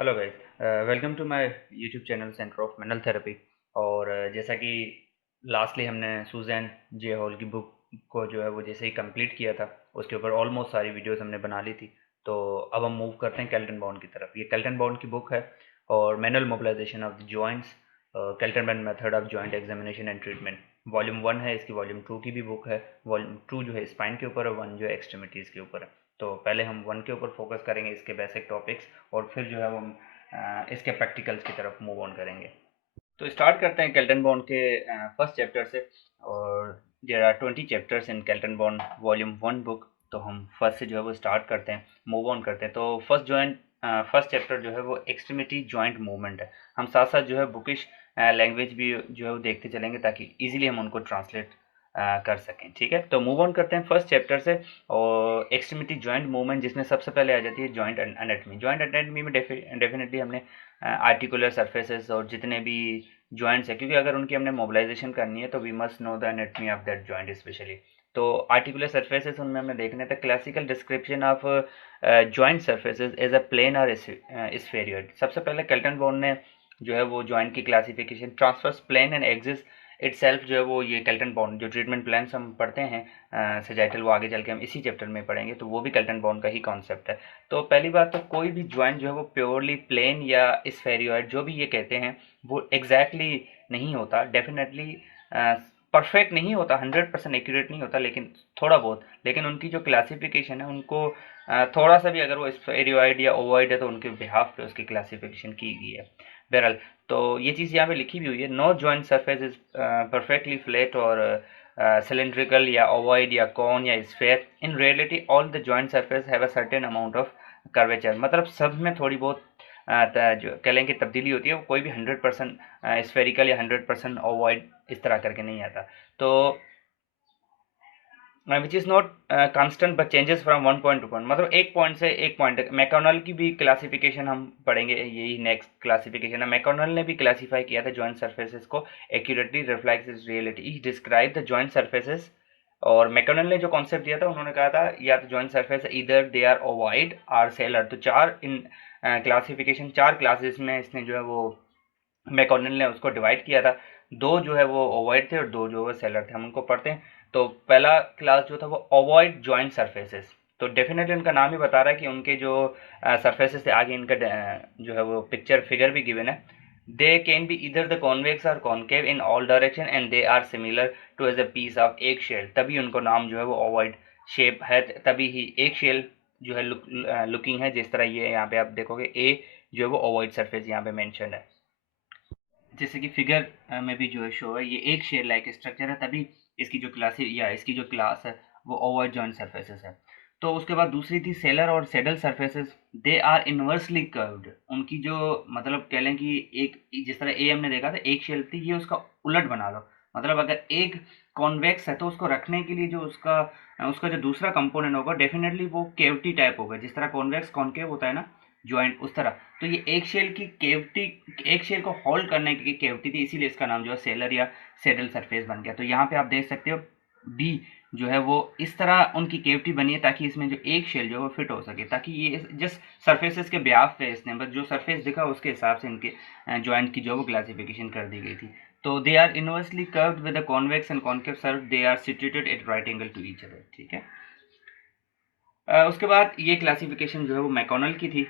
Hello guys, welcome to my YouTube channel centre of mental therapy. और जैसा कि lastly हमने सूजैन जे हॉल की बुक को जो है वो जैसे ही कंप्लीट किया था, उसके ऊपर ऑलमोस्ट सारी वीडियोस हमने बना ली थी। तो अब हम मूव करते हैं केल्टन बॉन्ड की तरफ। ये केल्टन बॉन्ड की बुक है और manual mobilisation of the joints, Kaltenborn method of joint examination and treatment. Volume 1 है, इसकी वॉल्यूम 2 की भी बुक है। वॉल्यूम 2 जो है स्पाइन के ऊपर है, 1 जो है एक्सट्रीमिटीज़ के ऊपर है। तो पहले हम 1 के ऊपर फोकस करेंगे, इसके बेसिक टॉपिक्स, और फिर जो है वो हम इसके प्रैक्टिकल्स की तरफ मूव ऑन करेंगे। तो स्टार्ट करते हैं केल्टन बॉन्ड के फर्स्ट चैप्टर से। और there are 20 chapters in Kaltenborn volume 1 book. तो हम फर्स्ट से जो है वो स्टार्ट करते हैं, मूव ऑन करते हैं। तो फर्स्ट चैप्टर जो है वो एक्सट्रीमिटी जॉइंट मूवमेंट है। हम साथ साथ जो है बुकिश लैंग्वेज भी जो है वो देखते चलेंगे ताकि इजीली हम उनको ट्रांसलेट कर सकें। ठीक है, तो मूव ऑन करते हैं फर्स्ट चैप्टर से। और एक्सट्रीमिटी जॉइंट मूवमेंट, जिसमें सबसे पहले आ जाती है जॉइंट एनाटमी। जॉइंट एनाटमी में डेफिनेटली हमने आर्टिकुलर सरफेसेस और जितने भी जॉइंट्स है, क्योंकि अगर उनकी हमने मोबिलाइजेशन करनी है तो we must know the anatomy of that joint specially. तो आर्टिकुलर सरफेसेस उनमें हमने देखने थे। Classical description of joint surfaces as a plane और स्फेरियोइड। सबसे पहले केल्टन बॉन्ड ने जो है वो जॉइंट की classification transverse plane and axis itself जो है वो, ये केल्टन बॉन्ड जो ट्रीटमेंट प्लान्स हम पढ़ते हैं सेजाइटल, वो आगे चल के हम इसी चैप्टर में पढ़ेंगे, तो वो भी केल्टन बॉन्ड का ही कॉन्सेप्ट है। तो पहली बात तो कोई भी जॉइंट जो है वो प्योरली प्लेन या स्फेरियोइड जो भी ये कहते हैं वो एग्जैक्टली नहीं होता। डेफिनेटली परफेक्ट नहीं होता, 100% एक्यूरेट नहीं होता, लेकिन थोड़ा बहुत। लेकिन उनकी जो क्लासिफिकेशन है उनको थोड़ा सा भी अगर वो स्फेरियोइड या ओवॉइड है तो उनके बिहाफ पे उसकी क्लासिफिकेशन की गई है। बहरहाल, तो ये चीज़ यहाँ पे लिखी भी हुई है, no joint surface is perfectly flat और सिलेंड्रिकल या ओवॉइड या कॉन या sphere. In reality all the joint surface have a certain amount of curvature. मतलब सब में थोड़ी बहुत जो कह लें कि तब्दीली होती है। वो कोई भी 100% स्फेरिकल या 100% ओवॉइड इस तरह करके नहीं आता। तो which is not constant but changes from one point two point, मतलब एक पॉइंट से एक पॉइंट तक। मैकॉनल की भी क्लासिफिकेशन हम पढ़ेंगे, यही नेक्स्ट क्लासिफिकेशन है। मैकॉनल ने भी क्लासीफाई किया था जॉइंट सर्फेसेस को accurately reflects is reality, he describe the joint surfaces. और मैकॉनल ने जो कॉन्सेप्ट दिया था, उन्होंने कहा था या तो जॉइंट सर्फेस इधर they are ovoid or sellar. तो चार इन क्लासिफिकेशन, चार क्लासेस में इसने जो है वो मैकॉनल ने उसको डिवाइड किया था। दो जो है वो ओवॉइड थे और दो जो है सेलर थे। हम उनको पढ़ते हैं। तो पहला क्लास जो था वो ओवॉइड जॉइंट सरफेसेस। तो डेफिनेटली उनका नाम ही बता रहा है कि उनके जो सरफेसेस थे, आगे इनका जो है वो पिक्चर फिगर भी गिवन है। They can be either the convex और concave in all direction and they are similar to as a piece of एक शेल। तभी उनको नाम जो है वो ओवॉइड शेप है, तभी ही एक शेल जो है लुकिंग है। जिस तरह ये यहाँ पे आप देखोगे, ए जो है वो ओवॉइड सरफेस यहाँ पे मेंशन है, जैसे कि फिगर में भी जो है शो है, ये एक शेयर लाइक स्ट्रक्चर है, तभी इसकी जो क्लास है वो ओवॉइड जॉइंट सरफेसेस है। तो उसके बाद दूसरी थी सेलर और saddle surfaces. They are inversely curved. उनकी जो, मतलब कह लें कि एक, जिस तरह ए हमने देखा था एक शेल थी, ये उसका उलट बना लो। मतलब अगर एक कॉन्वेक्स है तो उसको रखने के लिए जो उसका उसका जो दूसरा कंपोनेंट होगा डेफिनेटली वो केविटी टाइप होगा। जिस तरह कॉन्वेक्स कॉन्केव होता है ना जॉइंट, उस तरह। तो ये एक शेल की केविटी, एक शेल को होल्ड करने की केविटी थी, इसीलिए इसका नाम जो है सेलर या सेडल सरफेस बन गया। तो यहाँ पे आप देख सकते हो बी जो है वो इस तरह उनकी केविटी बनी है ताकि इसमें जो एक शेल जो है वो फिट हो सके, ताकि ये जस्ट सरफेसेस के ब्याह पे इसने बस जो सरफेस दिखा उसके हिसाब से इनके जॉइंट की जो वो क्लासिफिकेशन कर दी गई थी। तो they are inversely curved with the convex and concave surf, they are situated at right angle to each other. ठीक है, उसके बाद ये क्लासिफिकेशन जो है वो मैकॉनल की थी।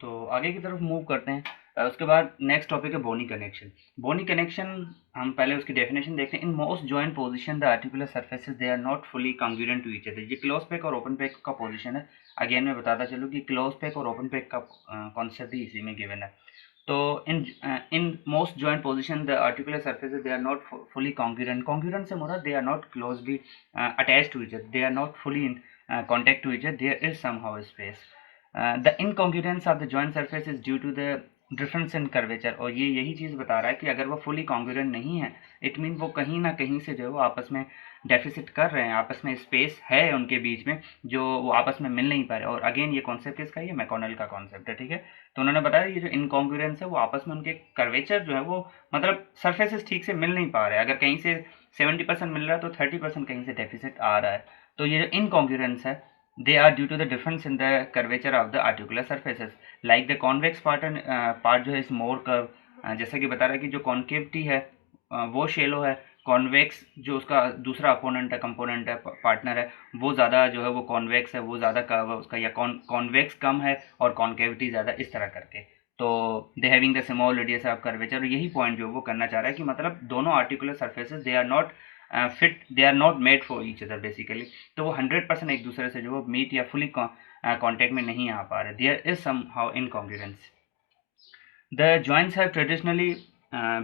तो आगे की तरफ मूव करते हैं। उसके बाद नेक्स्ट टॉपिक है बोनी कनेक्शन। बोनी कनेक्शन, हम पहले उसकी डेफिनेशन देखते हैं। In most joint position the articular surfaces they are not fully congruent to each other. ये क्लोज पैक और ओपन पैक का पोजीशन है। अगेन मैं बताता चलूँ कि क्लोज पैक और ओपन पैक का कॉन्सेप्ट भी इसी में गिवन है। तो in most joint position the articular surfaces they are not fully congruent. Congruent से मुराद they are not closely attached to each other, they are not fully in contact to each other, there is somehow space. The incongruence of the joint surface is due to the difference in curvature। और ये यही चीज़ बता रहा है कि अगर वो fully congruent नहीं है, इट मीन वो कहीं ना कहीं से जो है वो आपस में डेफिसिट कर रहे हैं, आपस में स्पेस है उनके बीच में जो वो आपस में मिल नहीं पा रहे। और अगेन ये कॉन्सेप्ट किसका है? ये मैकॉनल का कॉन्सेप्ट है। ठीक है, तो उन्होंने बताया ये जो इनकॉन्ग्रुएंस है वो आपस में उनके कर्वेचर जो है वो, मतलब सरफेसेस ठीक से मिल नहीं पा रहे हैं। अगर कहीं से 70% मिल रहा है तो 30% कहीं से डेफिसिट आ रहा है। तो ये जो इनकॉन्ग्रुएंस है they are due to the difference in the curvature of the articular surfaces, like the convex part जो है is more curve, जैसा कि बता रहा है कि जो कॉन्केविटी है वो शेलो है, कॉन्वेक्स जो उसका दूसरा अपोनेंट है, कंपोनेंट है, पार्टनर है, वो ज़्यादा जो है वो कॉन्वेक्स है, वो ज़्यादा कर्व है उसका, या कॉन्वेक्स कम है और कॉन्केविटी ज़्यादा, इस तरह करके। तो they having the small radius of curvature, यही पॉइंट जो वो करना चाह रहा है कि मतलब दोनों articular surfaces they are not fit, they are not made for each other basically. तो वो 100% एक दूसरे से जो वो मीट या फुली कॉन्टेक्ट में नहीं आ पा रहे, there is somehow incongruence. The joints have traditionally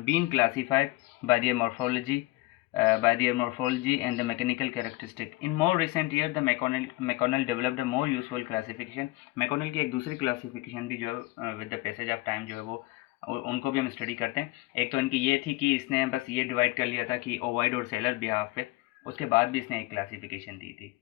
been classified by their morphology, and the mechanical characteristic. In more recent years, the McConnell developed a more useful classification. McConnell की एक दूसरी classification भी जो है with the passage of time जो है वो उनको भी हम स्टडी करते हैं। एक तो इनकी ये थी कि इसने बस ये डिवाइड कर लिया था कि ओवाइड और सेलर बिहाफ पे, उसके बाद भी इसने एक क्लासिफिकेशन दी थी।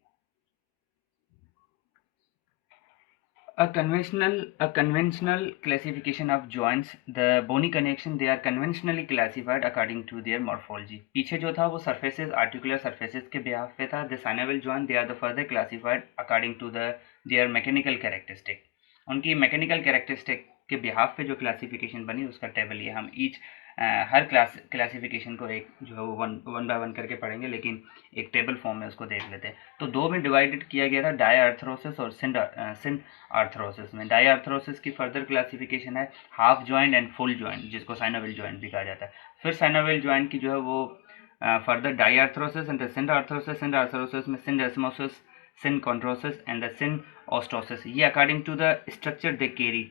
A conventional classification of joints, the bony connection, they are conventionally classified according to their morphology. पीछे जो था वो surfaces, articular surfaces के behalf पे था. The synovial joint, they are the further classified according to their mechanical characteristic. उनकी mechanical characteristic के behalf पे जो classification बनी उसका टेबल ये हम हर क्लासिफिकेशन को एक जो है वो वन बाय वन करके पढ़ेंगे, लेकिन एक टेबल फॉर्म में उसको देख लेते हैं। तो दो में डिवाइडेड किया गया था, डायआर्थरोसिस और सिन आर्थरोसिस में। डायआर्थरोसिस की फर्दर क्लासिफिकेशन है half joint and full joint, जिसको साइनोवियल जॉइंट भी कहा जाता है। फिर साइनोवियल जॉइंट की जो है वो फर्दर डायआर्थरोसिस एंड सिन आर्थरोसिस में सिंडेस्मोसिस, sin chondrosis and the sin osteosis, ये according to the structure they carry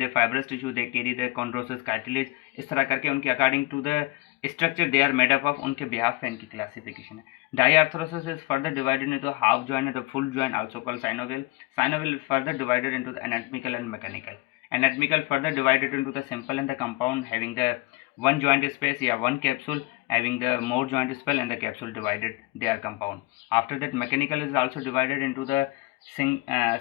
the fibrous tissue, they carry the chondrosis cartilage, इस तरह करके उनके according to the structure they are made up of, उनके behalf पे इनकी classification है। Diarthrosis is further divided into half joint and the full joint, also called synovial. Synovial further divided into the anatomical and mechanical. Anatomical further divided into the simple and the compound, having the one joint space, yeah, one capsule, having the more joint space and the capsule divided, they are compound. After that, mechanical is also divided into the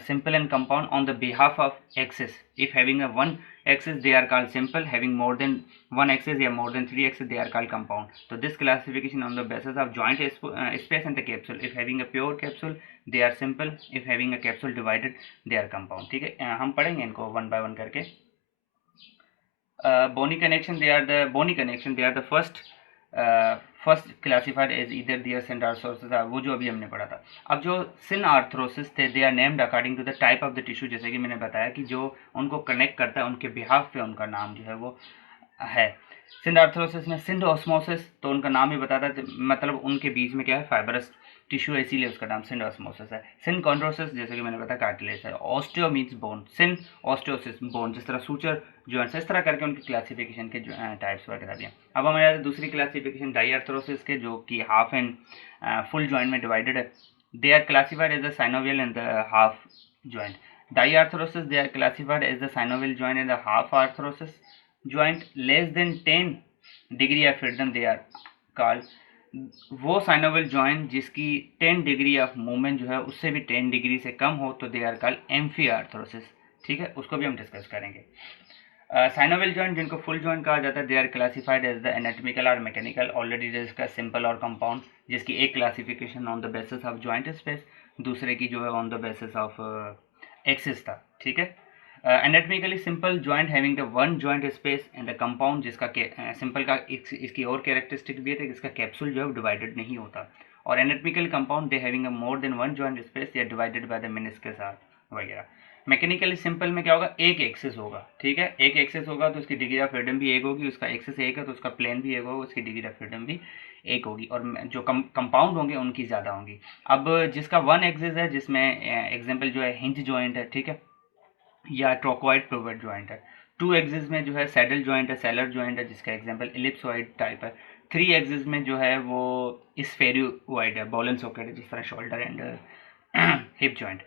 simple and compound on the behalf of axis. If having a one axis, they are called simple. Having more than one axis or more than three axis, they are called compound. So this classification on the basis of joint space and the capsule. If having a pure capsule, they are simple. If having a capsule divided, they are compound. ठीक है, हम पढ़ेंगे इनको one by one करके। bony connection, they are the first classified as either their sin arthrosis था, वो जो अभी हमने पढ़ा था। अब जो sin arthrosis थे, they are named according to the type of the tissue, जैसे कि मैंने बताया कि जो उनको कनेक्ट करता है उनके बिहाफ पे उनका नाम जो है वो है। सिंड आर्थरोसिस में सिंड ऑस्मोसिस, तो उनका नाम ही बताता है, मतलब उनके बीच में क्या है, फाइबरस टिश्यू है, इसीलिए उसका नाम सिंड ऑस्मोसिस है। सिन कॉन्ड्रोसिस, जैसे कि मैंने बताया, कार्टिलेज है। ऑस्टियो मीन्स बोन, सिन ऑस्टियोसिस बोन, जिस तरह सूचर जॉइंट्स, इस तरह करके उनकी क्लासिफिकेशन के टाइप्स वगैरह दिए। अब हमारे दूसरी क्लासिफिकेशन डायआर्थरोसिस के, जो कि हाफ एंड फुल जॉइंट में डिवाइडेड है। They are classified as the synovial and the half joint. Diarthrosis, they are classified as the synovial joint and the half arthrosis joint. Less than 10 degree of freedom they are called, वो synovial joint जिसकी 10 degree of movement जो है उससे भी 10 degree से कम हो, तो they are called amphiarthrosis. ठीक है, उसको भी हम डिस्कस करेंगे। साइनोवियल जॉइंट जिनको फुल जॉइंट कहा जाता है, they are classified as the anatomical और मैकेनिकल, ऑलरेडी डिस्कस सिंपल और कंपाउंड, जिसकी एक classification on the basis of joint space, दूसरे की जो है on the basis of axis था। ठीक है, anatomically simple joint having the one joint space and the compound, जिसका सिंपल का इसकी और कैरेक्टरिस्टिक भी है कि इसका कैप्सूल जो है डिवाइडेड नहीं होता। और anatomical compound they having a more than one joint space या डिवाइडेड बाय द मेनिस्कस वगैरह। मैकेनिकली सिंपल में क्या होगा, एक एक्सिस होगा। ठीक है, एक एक्सिस होगा तो उसकी डिग्री ऑफ फ्रीडम भी एक होगी, उसका एक्सिस एक है तो उसका प्लेन भी एक होगा, उसकी डिग्री ऑफ फ्रीडम भी एक होगी, और जो कंपाउंड होंगे उनकी ज़्यादा होंगी। अब जिसका वन एक्सिस है, जिसमें एग्जाम्पल जो है हिंज जॉइंट है, ठीक है, या ट्रोकोइड पिवट जॉइंट है। टू एक्सिस में जो है सैडल जॉइंट है, सेलर जॉइंट है, जिसका एग्जांपल एलिप्सॉइड टाइप है। थ्री एक्सिस में जो है वो स्फेरियोइड है, बॉल एंड सॉकेट है, जिस तरह शोल्डर एंड हिप जॉइंट।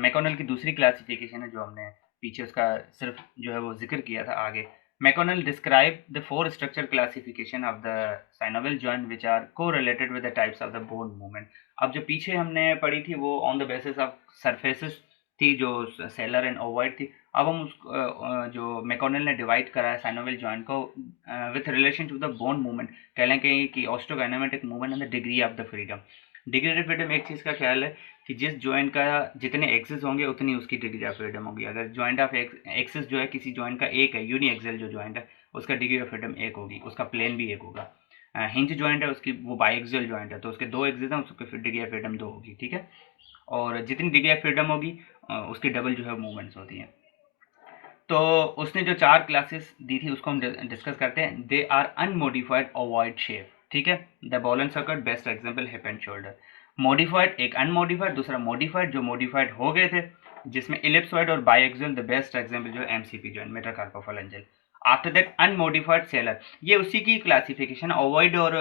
मैकोनल की दूसरी क्लासिफिकेशन है जो हमने पीछे उसका सिर्फ जो है वो जिक्र किया था आगे। MacConaill describe the four structure classification of the synovial joint which are correlated with the types of the bone movement. अब जो पीछे हमने पढ़ी थी वो on the basis of surfaces थी जो सेलर एंड ओवॉइड थी। अब हम उस जो मैकॉनेल ने डिवाइड करा है साइनोवियल जॉइंट को with relation to the bone movement, कह लें कि osteokinematic movement and the degree of the freedom. Degree of freedom एक चीज़ का ख्याल है कि जिस जॉइंट का जितने एक्सिस होंगे उतनी उसकी डिग्री ऑफ फ्रीडम होगी। अगर जॉइंट ऑफ एक्सिस जो है किसी जॉइंट का एक है, यूनी एक्सल जो जॉइंट है, उसका डिग्री ऑफ फ्रीडम एक होगी, उसका प्लेन भी एक होगा। हिंज जॉइंट है उसकी, वो बाइएक्सियल जॉइंट है, तो उसके दो एक्सिस हैं, उसकी डिग्री ऑफ फ्रीडम दो होगी, ठीक है। और जितनी डिग्री ऑफ फ्रीडम होगी उसकी डबल जो है मूवमेंट्स होती हैं। तो उसने जो 4 क्लासेस दी थी उसको हम डिस्कस करते हैं। They are unmodified ovoid shape, ठीक है। The ball and circuit best example hip and shoulder. Modified एक अनमोडिफाइड, दूसरा मॉडिफाइड जो मॉडिफाइड हो गए थे, जिसमें इलिप्सॉइड और बाइएक्सियल द बेस्ट एग्जांपल जो MCP joint metacarpophalangeal. After that unmodified sellar, ये उसी की क्लासिफिकेशन ओवॉइड और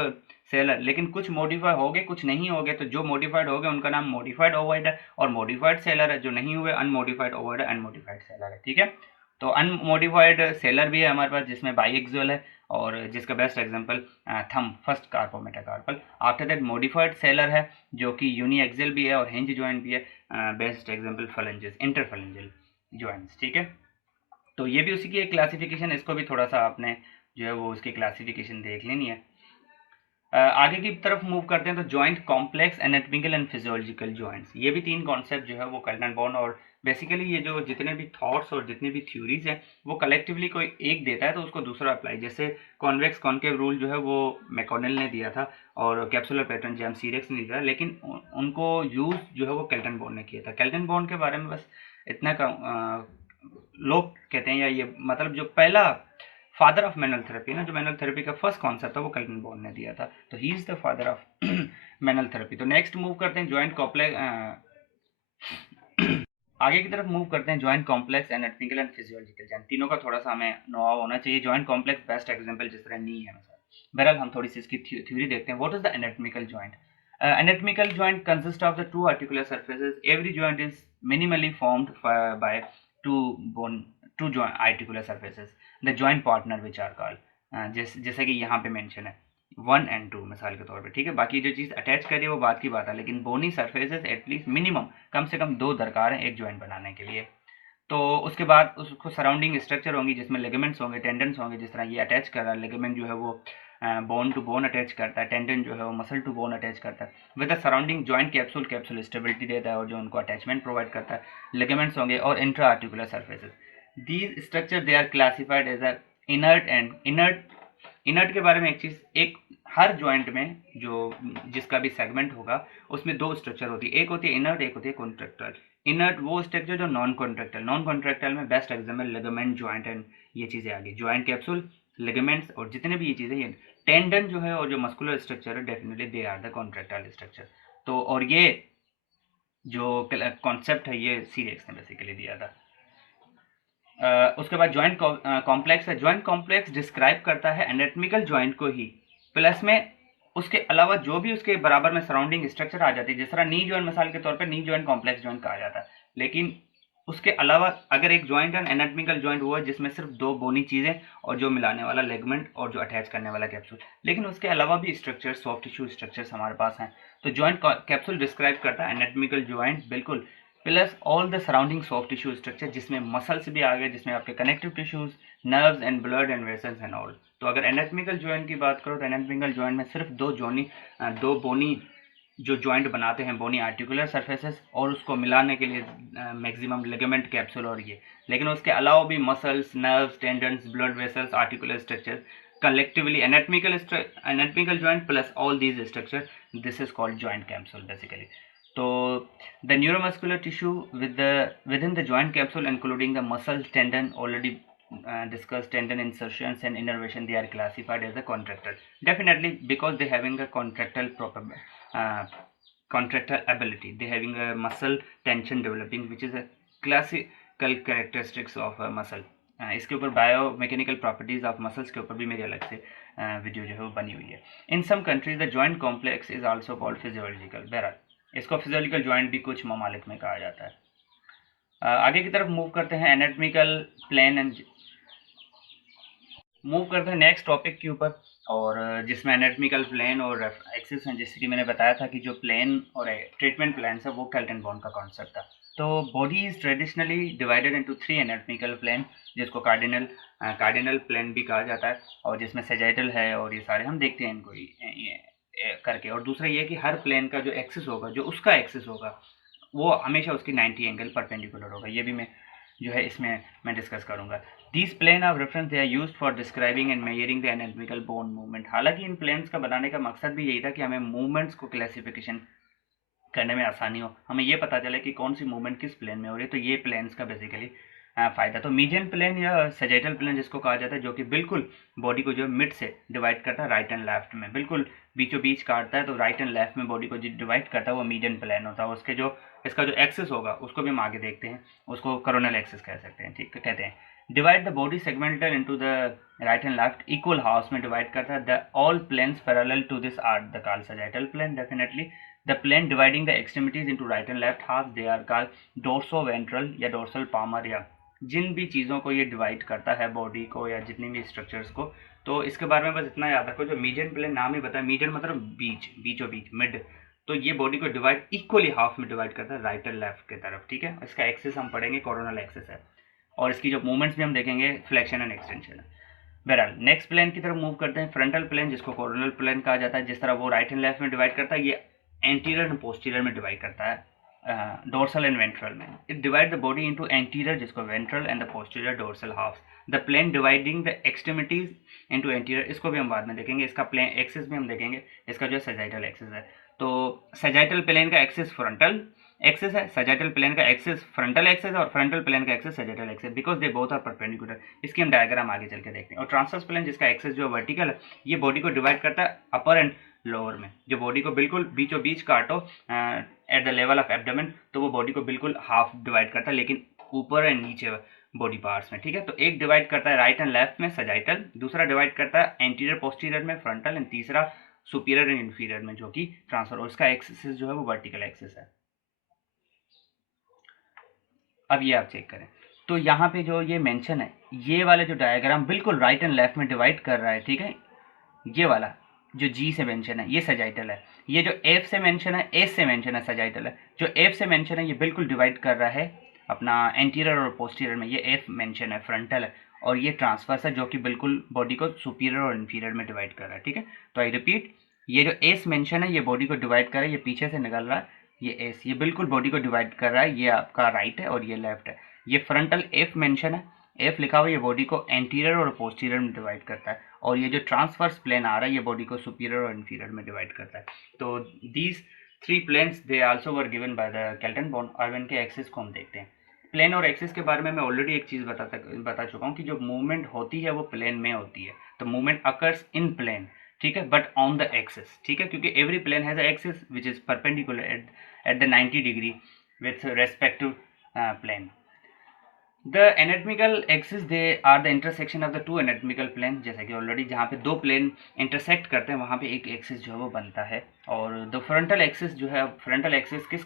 सेलर, लेकिन कुछ मॉडिफाई हो गए कुछ नहीं हो गए, तो जो मॉडिफाइड हो गए उनका नाम मॉडिफाइड ओवॉइड है, और मॉडिफाइड सेलर है, जो नहीं हुए अनमोडिफाइड ओवॉइड है, अनमोडिफाइड सेलर है, ठीक है। तो अनमोडिफाइड सेलर भी है हमारे पास जिसमें बाइएक्सियल है, और जिसका best example thumb first carpo metacarpal. After that modified sellar है जो कि यूनी एक्सियल भी है और हिंज जॉइंट भी है, बेस्ट एग्जांपल फलेंजेस इंटरफलेंजियल जॉइंट्स, ठीक है। तो ये भी उसी की एक क्लासिफिकेशन, इसको भी थोड़ा सा आपने जो है वो उसकी क्लासिफिकेशन देख लेनी है। आगे की तरफ मूव करते हैं तो joint complex anatomical and physiological joints, ये भी 3 कॉन्सेप्ट जो है वो कर्टन बॉर्न, और बेसिकली ये जो जितने भी थॉट्स और जितने भी थ्योरीज हैं वो कलेक्टिवली कोई एक देता है तो उसको दूसरा अप्लाई, जैसे कॉन्वेक्स कॉन्केव रूल जो है वो मैकॉनेल ने दिया था और कैप्सुलर पैटर्न जेम्स सीरेक्स ने दिया, लेकिन उनको यूज जो है वो केल्टन बॉर्न ने किया था। केल्टन बॉर्न के बारे में बस इतना लोग कहते हैं, या ये मतलब जो पहला फादर ऑफ मैनुअल थेरेपी ना, जो मैनुअल थेरेपी का फर्स्ट कॉन्सेप्ट था वो केल्टन बॉर्न ने दिया था, तो he is the father of manual therapy. तो नेक्स्ट मूव करते हैं जॉइंट कॉम्प्लेक्स, आगे की तरफ मूव करते हैं joint complex anatomical and physiological joint. तीनों का थोड़ा सा हमें नोआ होना चाहिए। जॉइंट कॉम्प्लेक्स बेस्ट एग्जांपल जिस तरह नी है, बहरहाल हम थोड़ी सी इसकी थ्योरी देखते हैं। What is the anatomical joint? Anatomical joint consists of the two articular surfaces. Every joint is minimally formed by two bone, two joint articular surfaces. The joint partner which are called, जैसे कि यहाँ पे mention है 1 and 2 मिसाल के तौर पे, ठीक है। बाकी जो चीज़ अटैच करी है वो बात की बात है, लेकिन बोनी सरफेसेस एटलीस्ट मिनिमम कम से कम 2 दरकार हैं एक जॉइंट बनाने के लिए। तो उसके बाद उसको सराउंडिंग स्ट्रक्चर होंगी जिसमें लिगामेंट्स होंगे, टेंडन्स होंगे, जिस तरह ये अटैच कर रहा है। लिगामेंट जो है वो बोन टू बोन अटैच करता है, टेंडन जो है वो मसल टू बोन अटैच करता है with the surrounding joint capsule, capsule stability देता है और जो उनको अटैचमेंट प्रोवाइड करता है। लिगामेंट्स होंगे और intra articular surfaces. These structure they are classified as a inert and inert. Inert के बारे में एक चीज़, एक हर जॉइंट में जो जिसका भी सेगमेंट होगा उसमें 2 स्ट्रक्चर होती है, एक होती है इनर्ट, एक होती है कॉन्ट्रेक्टाइल। इनर्ट वो स्ट्रक्चर जो नॉन कॉन्ट्रेक्टाइल, नॉन कॉन्ट्रेक्टाइल में best example ligament joint and ये चीज़ें आ गई, जॉइंट कैप्सूल, लिगामेंट्स और जितने भी ये चीज़ें, ये टेंडन जो है और जो मस्कुलर स्ट्रक्चर है definitely they are the contractile structure. तो और ये जो कॉन्सेप्ट है ये सीरेक्स ने बेसिकली दिया था। उसके बाद जॉइंट कॉम्प्लेक्स है। जॉइंट कॉम्प्लेक्स डिस्क्राइब करता है एनाटॉमिकल जॉइंट को ही, प्लस में उसके अलावा जो भी उसके बराबर में सराउंडिंग स्ट्रक्चर आ जाती है, जिस तरह नी जॉइंट मिसाल के तौर पर नी जॉइंट कॉम्प्लेक्स जॉइंट कहा जाता है। लेकिन उसके अलावा अगर एक जॉइंट है एनाटॉमिकल जॉइंट वो है जिसमें सिर्फ 2 बोनी चीज़ें और जो मिलाने वाला लेगमेंट और जो अटैच करने वाला कैप्सूल, लेकिन उसके अलावा भी स्ट्रक्चर सॉफ्ट टिश्यू स्ट्रक्चर्स हमारे पास हैं। तो जॉइंट कैप्सूल डिस्क्राइब करता है एनाटॉमिकल जॉइंट बिल्कुल, plus all the surrounding soft tissue structure जिसमें मसल्स भी आ गए, जिसमें आपके connective tissues, nerves and blood and vessels and all. तो अगर एनाटॉमिकल जॉइंट की बात करो तो एनाटॉमिकल जॉइंट में सिर्फ 2 बोनी जो जॉइंट बनाते हैं, बोनी आर्टिकुलर सरफेसेस, और उसको मिलाने के लिए मैक्सिमम लिगामेंट कैप्सूल और ये, लेकिन उसके अलावा भी muscles, nerves, tendons, blood vessels, articular structure collectively anatomical joint plus all these structure, this is called joint capsule basically. So the neuromuscular tissue within the joint capsule including the muscle, tendon, already discussed tendon insertions and innervation, they are classified as a contractile, definitely because they having a uh, contractile ability, they having a muscle tension developing which is a classical characteristics of a muscle. इसके ऊपर bio mechanical properties of muscles के ऊपर भी मेरी अलग से video जो है वो बनी हुई है। In some countries the joint complex is also called physiological, बहरहाल इसको फिजियोलॉजिकल जॉइंट भी कुछ ममालिक में कहा जाता है। आगे की तरफ मूव करते हैं एनाटॉमिकल प्लेन एंड मूव करते हैं नेक्स्ट टॉपिक के ऊपर, और जिसमें एनाटॉमिकल प्लेन और एक्सिस हैं। जैसे कि मैंने बताया था कि जो प्लेन और ट्रीटमेंट प्लान है वो केल्टन बॉर्न का कॉन्सेप्ट था। तो body is traditionally divided into 3 anatomical plane, जिसको कार्डिनल प्लेन भी कहा जाता है, और जिसमें सेजाइटल है और ये सारे हम देखते हैं इनको ये करके। और दूसरा ये कि हर प्लेन का जो एक्सिस होगा, जो उसका एक्सिस होगा, वो हमेशा उसकी 90 एंगल परपेंडिकुलर होगा। ये भी मैं जो है इसमें मैं डिस्कस करूंगा। These plane of reference they are used for describing and measuring the anatomical bone movement. हालांकि इन प्लेन्स का बनाने का मकसद भी यही था कि हमें मूवमेंट्स को क्लासिफिकेशन करने में आसानी हो, हमें ये पता चले कि कौन सी मूवमेंट किस प्लेन में हो रही है। तो ये प्लेन्स का बेसिकली फ़ायदा। तो मीडियन प्लेन या सजेटल प्लेन जिसको कहा जाता है, जो कि बिल्कुल बॉडी को जो मिड से डिवाइड करता है राइट एंड लेफ्ट में, बिल्कुल बीचों बीच काटता है, तो राइट एंड लेफ्ट में बॉडी को जो डिवाइड करता है वो मीडियन प्लेन होता है। उसके जो इसका जो एक्सिस होगा उसको भी हम आगे देखते हैं, उसको कोरोनल एक्सिस कह सकते हैं, ठीक कहते हैं। Divide the body segmented into the right and left equal halves में डिवाइड करता है। The all planes parallel to this are the called sagittal plane. Definitely the plane dividing the extremities into right and left half they are called dorsoventral या dorsal palmar। या जिन भी चीज़ों को ये divide करता है बॉडी को या जितनी भी स्ट्रक्चर्स को, तो इसके बारे में बस इतना याद रखो, जो मीडियन प्लेन नाम ही बताया, मीडियन मतलब बीच, बीचों बीच, मिड। तो ये बॉडी को डिवाइड इक्वली हाफ में डिवाइड करता है राइट एंड लेफ्ट की तरफ, ठीक है। इसका एक्सिस हम पढ़ेंगे कोरोनल एक्सिस है, और इसकी जो मूवमेंट्स भी हम देखेंगे फ्लेक्शन एंड एक्सटेंशन है। बहरहाल नेक्स्ट प्लेन की तरफ मूव करते हैं, फ्रंटल प्लेन जिसको कोरोनल प्लेन कहा जाता है। जिस तरह वो राइट एंड लेफ्ट में डिवाइड करता है, ये एंटीरियर एंड पोस्टीरियर में डिवाइड करता है, डोर्सल एंड वेंट्रल में। It divide the body into anterior जिसको ventral and the posterior dorsal half. The plane dividing the extremities into anterior, इसको भी हम बाद में देखेंगे, इसका प्लेन एक्सिस भी हम देखेंगे, इसका जो सजाइटल एक्सिस है। तो सजाइटल प्लेन का एक्सिस फ्रंटल एक्सिस है, सजाइटल प्लेन का एक्सिस फ्रंटल एक्सिस है, और फ्रंटल प्लेन का axis sagittal axis, because they both are perpendicular. इसकी हम डायग्राम आगे चल के देखते हैं। और ट्रांसवर्स प्लेन जिसका एक्सिस जो वर्टिकल है, ये बॉडी को डिवाइड करता है अपर एंड लोअर में। जो बॉडी को बिल्कुल बीचों बीच काटो at the level of abdomen, तो वो बॉडी को बिल्कुल हाफ डिवाइड करता है, लेकिन ऊपर एंड नीचे बॉडी पार्ट्स में, ठीक है। तो एक डिवाइड करता है राइट एंड लेफ्ट में सजाइटल, दूसरा डिवाइड करता है एंटीरियर पोस्टीरियर में फ्रंटल, एंड तीसरा सुपीरियर एंड इंफीरियर में जो कि ट्रांसफर, और उसका एक्सिस जो है वो वर्टिकल एक्सिस है। अब ये आप चेक करें, तो यहाँ पे जो ये मेंशन है, ये वाला जो डायग्राम बिल्कुल राइट एंड लेफ्ट में डिवाइड कर रहा है, ठीक है। ये वाला जो जी से मेंशन है ये सजाइटल है, ये जो एफ से मेंशन है, एस से मेंशन है सजाइटल है। जो एफ से मेंशन है ये बिल्कुल डिवाइड कर रहा है अपना एंटीरियर और पोस्टीरियर में, ये एफ मेंशन है, फ्रंटल है। और ये ट्रांसफर्स है जो कि बिल्कुल बॉडी को सुपीरियर और इन्फीरियर में डिवाइड कर रहा है, ठीक है। तो आई रिपीट, ये जो एस मेंशन है ये बॉडी को डिवाइड कर रहा है, ये पीछे से निकल रहा है, ये एस, ये बिल्कुल बॉडी को डिवाइड कर रहा है, ये आपका राइट है और ये लेफ्ट है। ये फ्रंटल एफ मेंशन है, एफ लिखा हुआ, ये बॉडी को एंटीरियर और पोस्टीरियर में डिवाइड करता है। और ये जो ट्रांसवर्स प्लेन आ रहा है ये बॉडी को सुपीरियर और इन्फीरियर में डिवाइड करता है। तो these 3 planes they also were given by the Kaltenborn. और इनके एक्सिस को हम देखते हैं। प्लेन और एक्सिस के बारे में मैं ऑलरेडी एक चीज़ बता चुका हूँ कि जो मूवमेंट होती है वो प्लेन में होती है। तो मूवमेंट अकर्स इन प्लेन, ठीक है, बट ऑन द एक्सिस, ठीक है, क्योंकि every plane has a axis which is perpendicular at the 90 degree with respect to plane. The anatomical axis they are the intersection of the two anatomical plane. जैसे कि already जहाँ पे दो plane intersect करते हैं वहाँ पे एक एक्सिस जो है वो बनता है। और द फ्रंटल एक्सिस जो है, फ्रंटल एक्सिस किस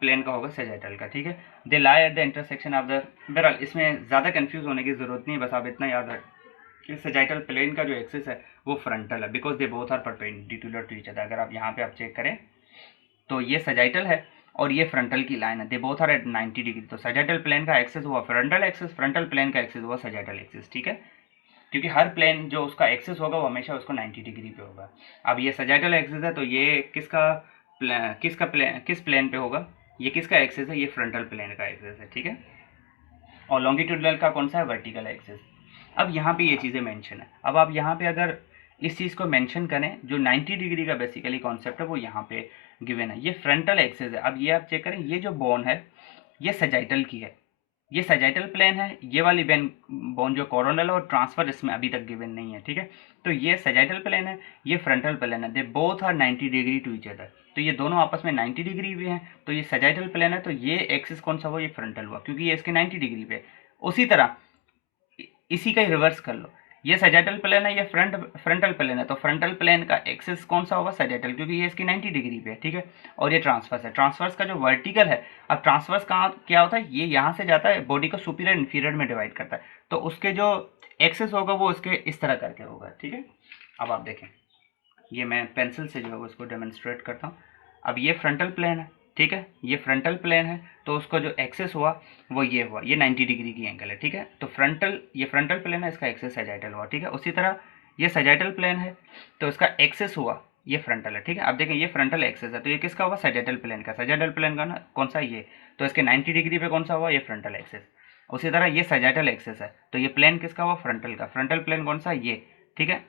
प्लेन का होगा, सजाइटल का, ठीक है। They lie at the intersection of the, बहरहाल इसमें ज़्यादा कंफ्यूज होने की ज़रूरत नहीं है, बस आप इतना याद रखें कि सजाइटल प्लेन का जो एक्सिस है वो फ्रंटल है, because they both are perpendicular to each other. अगर आप यहाँ पे आप चेक करें तो ये सजाइटल है और ये फ्रंटल की लाइन है, they both are at 90 degree. तो सजाइटल प्लेन का एक्सिस हुआ फ्रंटल एक्सिस, फ्रंटल प्लेन का एक्सिस हुआ सजाइटल एक्सिस, ठीक है। क्योंकि हर प्लेन जो उसका एक्सिस होगा वो हमेशा उसको 90 डिग्री पे होगा। अब ये सजाइटल एक्सिस है तो ये किस प्लेन पे होगा, ये किसका एक्सिस है, ये फ्रंटल प्लेन का एक्सिस है, ठीक है। और लॉन्गिट्यूडनल का कौन सा है, वर्टिकल एक्सिस। अब यहाँ पे ये चीज़ें मेंशन है। अब आप यहाँ पे अगर इस चीज़ को मेंशन करें, जो 90 डिग्री का बेसिकली कॉन्सेप्ट है वो यहाँ पे गिवन है, ये फ्रंटल एक्सिस है। अब ये आप चेक करें, ये जो बोन है ये सजाइटल की है, ये सजाइटल प्लेन है, ये वाली बोन जो कोरोनल और ट्रांसफर इसमें अभी तक गिवन नहीं है, ठीक है। तो ये सजाइटल प्लेन है, ये फ्रंटल प्लेन है, they both are 90 degree to each other. तो ये दोनों आपस में 90 डिग्री भी हैं। तो ये सजाइटल प्लेन है, तो ये एक्सिस कौन सा हुआ, ये फ्रंटल हुआ, क्योंकि ये इसके 90 डिग्री पे। उसी तरह इसी का ही रिवर्स कर लो, ये सजाइटल प्लेन है, ये फ्रंटल प्लेन है, तो फ्रंटल प्लेन का एक्सिस कौन सा होगा, सजाइटल, क्योंकि ये इसकी 90 डिग्री पे है, ठीक है। और ये ट्रांसवर्स है, ट्रांसवर्स का जो वर्टिकल है, अब ट्रांसवर्स कहाँ क्या होता है, ये यहाँ से जाता है, बॉडी को सुपीरियर इन्फीरियर में डिवाइड करता है, तो उसके जो एक्सिस होगा वो उसके इस तरह करके होगा, ठीक है। अब आप देखें, ये मैं पेंसिल से जो है उसको डेमोन्स्ट्रेट करता हूँ। अब ये फ्रंटल प्लेन है, ठीक है, ये फ्रंटल प्लेन है, तो उसका जो एक्सेस हुआ वो ये हुआ, ये 90 डिग्री की एंगल है, ठीक है। तो ये फ्रंटल प्लेन है, इसका एक्सेस सैजिटल हुआ, ठीक है। उसी तरह ये सैजिटल प्लेन है, तो इसका एक्सेस हुआ ये फ्रंटल है, ठीक है। अब देखें ये फ्रंटल एक्सेस है, तो ये किसका हुआ, सैजिटल प्लेन का। सैजिटल प्लेन का ना कौन सा, ये, तो इसके 90 डिग्री पे कौन सा हुआ, ये फ्रंटल एक्सेस। उसी तरह ये सैजिटल एक्सेस है, तो ये प्लेन किसका हुआ, फ्रंटल का। फ्रंटल प्लेन कौन सा, ये, ठीक है।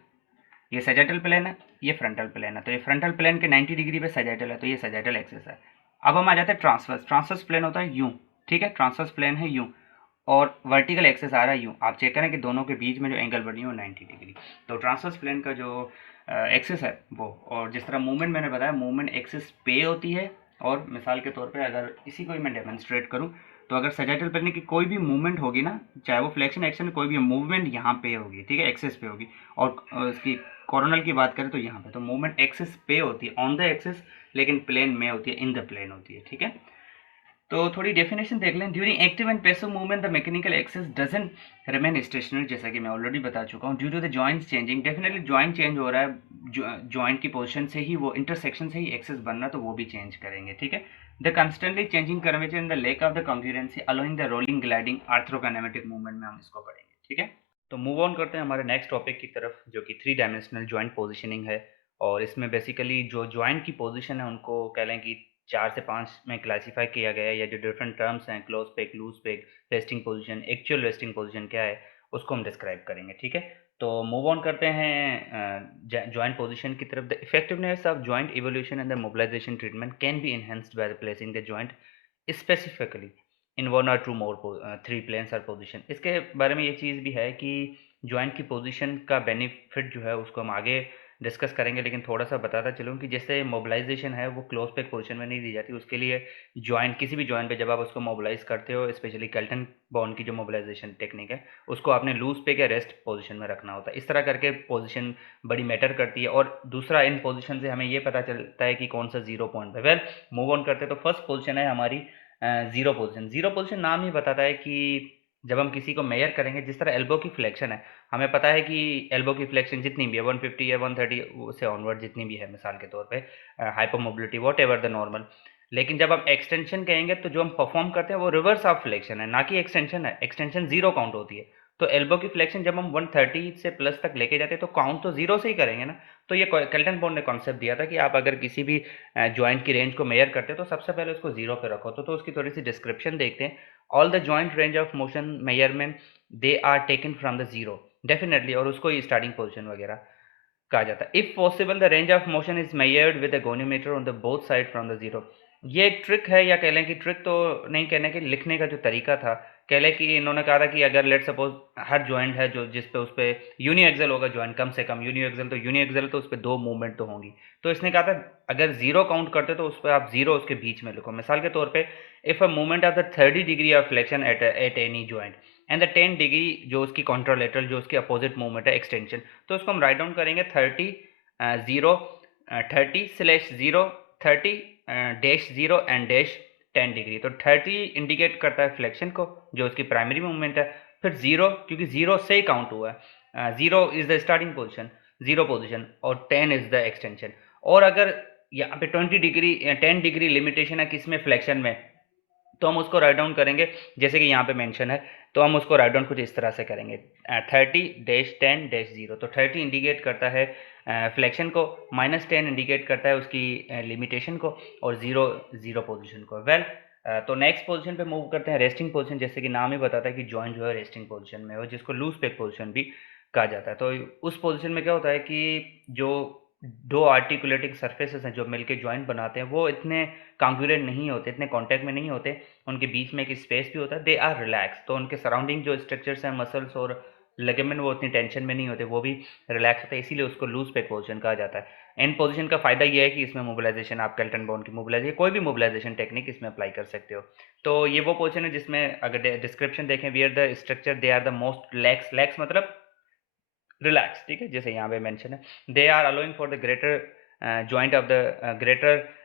ये सैजिटल प्लेन है, ये फ्रंटल प्लेन है, तो ये फ्रंटल प्लेन के 90 डिग्री पे सैजिटल है, तो ये सैजिटल एक्सेस है। अब हम आ जाते हैं ट्रांसवर्स। ट्रांसवर्स प्लेन होता है यूं, ठीक है, ट्रांसवर्स प्लेन है यूं, और वर्टिकल एक्सेस आ रहा है यूं। आप चेक करें कि दोनों के बीच में जो एंगल बनी हो 90 डिग्री। तो ट्रांसवर्स प्लेन का जो एक्सेस है वो, और जिस तरह मूवमेंट मैंने बताया, मूवमेंट एक्सेस पे होती है। और मिसाल के तौर पे अगर इसी को ही मैं डेमोन्स्ट्रेट करूं, तो अगर सैजिटल प्लेन की कोई भी मूवमेंट होगी ना, चाहे वो फ्लेक्शन एक्शन, कोई भी मूवमेंट यहाँ पे होगी, ठीक है, एक्सेस पे होगी। और इसकी कोरोनल की बात करें तो यहाँ पे, तो मूवमेंट एक्सेस पे होती है, ऑन द एक्सेस, लेकिन प्लेन में होती है, इन द प्लेन होती है, ठीक है। तो थोड़ी डेफिनेशन देख लें। During active and passive movement the mechanical axes doesn't remain stationary, जैसा कि मैं ऑलरेडी बता चुका हूँ। Due to the joints changing, definitely joint change हो रहा है, जॉइंट की पोजीशन से ही, वो इंटरसेक्शन से ही एक्सेस बनना, तो वो भी चेंज करेंगे, ठीक है। The constantly changing curvature in the lack of the congruency allowing the rolling gliding arthrokinematic movement में हम इसको पढ़ेंगे, ठीक है। तो मूव ऑन करते हैं हमारे नेक्स्ट टॉपिक की तरफ, जो कि 3 डायमेंशनल जॉइंट पोजिशनिंग है। और इसमें बेसिकली जो जॉइंट की पोजीशन है उनको कह लें कि 4 से 5 में क्लासीफाई किया गया है, या जो डिफरेंट टर्म्स हैं, close pack, loose pack, resting position, actual resting position क्या है, उसको हम डिस्क्राइब करेंगे, ठीक है। तो मूव ऑन करते हैं जॉइंट पोजीशन की तरफ। The effectiveness of joint evolution and the mobilization treatment can be enhanced by placing the joint specifically in one और टू मोर 3 प्लेन्स और पोजीशन। इसके बारे में ये चीज़ भी है कि जॉइंट की पोजीशन का बेनिफिट जो है उसको हम आगे डिस्कस करेंगे, लेकिन थोड़ा सा बताता चलूँ कि जैसे मोबिलाइजेशन है वो क्लोज पेक पोजीशन में नहीं दी जाती। उसके लिए जॉइंट, किसी भी जॉइंट पे जब आप उसको मोबिलाइज करते हो, स्पेशली केल्टन बॉन्ड की जो मोबिलाइजेशन टेक्निक है, उसको आपने लूज पेक या रेस्ट पोजीशन में रखना होता है। इस तरह करके पोजीशन बड़ी मैटर करती है। और दूसरा, इन पोजीशन से हमें ये पता चलता है कि कौन सा जीरो पॉइंट है। वेल, मूव ऑन करते हैं। तो फर्स्ट पोजीशन है हमारी जीरो पोजीशन। जीरो पोजीशन नाम ही बताता है कि जब हम किसी को मेजर करेंगे, जिस तरह एल्बो की फ्लेक्शन है, हमें पता है कि एल्बो की फ्लेक्शन जितनी भी है 150 या 130 से ऑनवर्ड जितनी भी है, मिसाल के तौर पे hypermobility what ever the normal. लेकिन जब हम एक्सटेंशन कहेंगे तो जो हम परफॉर्म करते हैं वो रिवर्स ऑफ फ्लेक्शन है, ना कि एक्सटेंशन है। एक्सटेंशन जीरो काउंट होती है। तो एल्बो की फ्लेक्शन जब हम 130 से प्लस तक लेके जाते हैं तो काउंट तो जीरो से ही करेंगे ना। तो ये केल्टन बॉन्ड ने कॉन्सेप्ट दिया था कि आप अगर किसी भी जॉइंट की रेंज को मेजर करते हैं तो सबसे पहले उसको जीरो पे रखो। तो उसकी थोड़ी सी डिस्क्रिप्शन देखते हैं। All the joint range of motion measurement they are taken from the zero, definitely, और उसको ही स्टार्टिंग पोजीशन वगैरह कहा जाता है। If possible the range of motion is measured with a goniometer on the both side from the zero. ये एक trick है, या कह लें कि ट्रिक तो नहीं, कहने के लिखने का जो तरीका था, कह लें कि इन्होंने कहा था कि अगर लेट सपोज हर जॉइंट है जो जिस पे उस पे यूनि एक्सल होगा जॉइंट, कम से कम यूनि एक्सल, तो उस पर 2 मूवमेंट तो होंगी। तो इसने कहा था अगर जीरो काउंट करते तो उस पर आप जीरो उसके बीच में लिखो। मिसाल के तौर पे, if a movement of the 30 degree of flexion at any joint and the 10 degree जो उसकी कॉन्ट्रोलेटरल, जो उसकी अपोजिट मूवमेंट है एक्सटेंशन, तो उसको हम राइट डाउन करेंगे 30 0 30/0 30 डैश 0 एंड डैश 10 डिग्री। तो 30 इंडिकेट करता है फ्लेक्शन को, जो उसकी प्राइमरी मूवमेंट है। फिर 0, क्योंकि 0 से ही काउंट हुआ है, 0 is the starting position, 0 position, और 10 इज द एक्सटेंशन। और अगर यहाँ पे 20 डिग्री 10 डिग्री लिमिटेशन है किसमें, फ्लेक्शन में, तो हम उसको राइट डाउन करेंगे जैसे कि यहाँ पे मेंशन है। तो हम उसको राइट डाउन कुछ इस तरह से करेंगे 30-10-0। तो 30 इंडिकेट करता है फ्लेक्शन को, -10 इंडिकेट करता है उसकी लिमिटेशन को, और 0 पोजीशन को। वेल, तो नेक्स्ट पोजीशन पे मूव करते हैं, रेस्टिंग पोजीशन। जैसे कि नाम ही बताता है कि जॉइंट जो है रेस्टिंग पोजीशन में हो, जिसको लूज पेक पोजीशन भी कहा जाता है। तो उस पोजीशन में क्या होता है कि जो दो आर्टिकुलेटिंग सर्फेसेस हैं जो मिलके जॉइंट बनाते हैं, वो इतने कॉन्ग्रुएंट नहीं होते, इतने कांटेक्ट में नहीं होते, उनके बीच में एक स्पेस भी होता है, दे आर रिलैक्स। तो उनके सराउंडिंग जो स्ट्रक्चर्स हैं, मसल्स और लिगामेंट, वो उतनी टेंशन में नहीं होते, वो भी रिलैक्स होते हैं, इसीलिए उसको लूज पेक पोजीशन कहा जाता है। एंड पोजीशन का फायदा ये है कि इसमें मोबिलाइजेशन, आप केल्टन बॉन्ड की मोबिलाइजेशन, कोई भी मोबिलाइजेशन टेक्निक इसमें अप्लाई कर सकते हो। तो ये वो पोजीशन है जिसमें अगर डिस्क्रिप्शन देखें, where the structure they are the most lax, lax मतलब रिलैक्स, ठीक है, जैसे यहाँ पे मेंशन है, they are allowing for the greater joint of the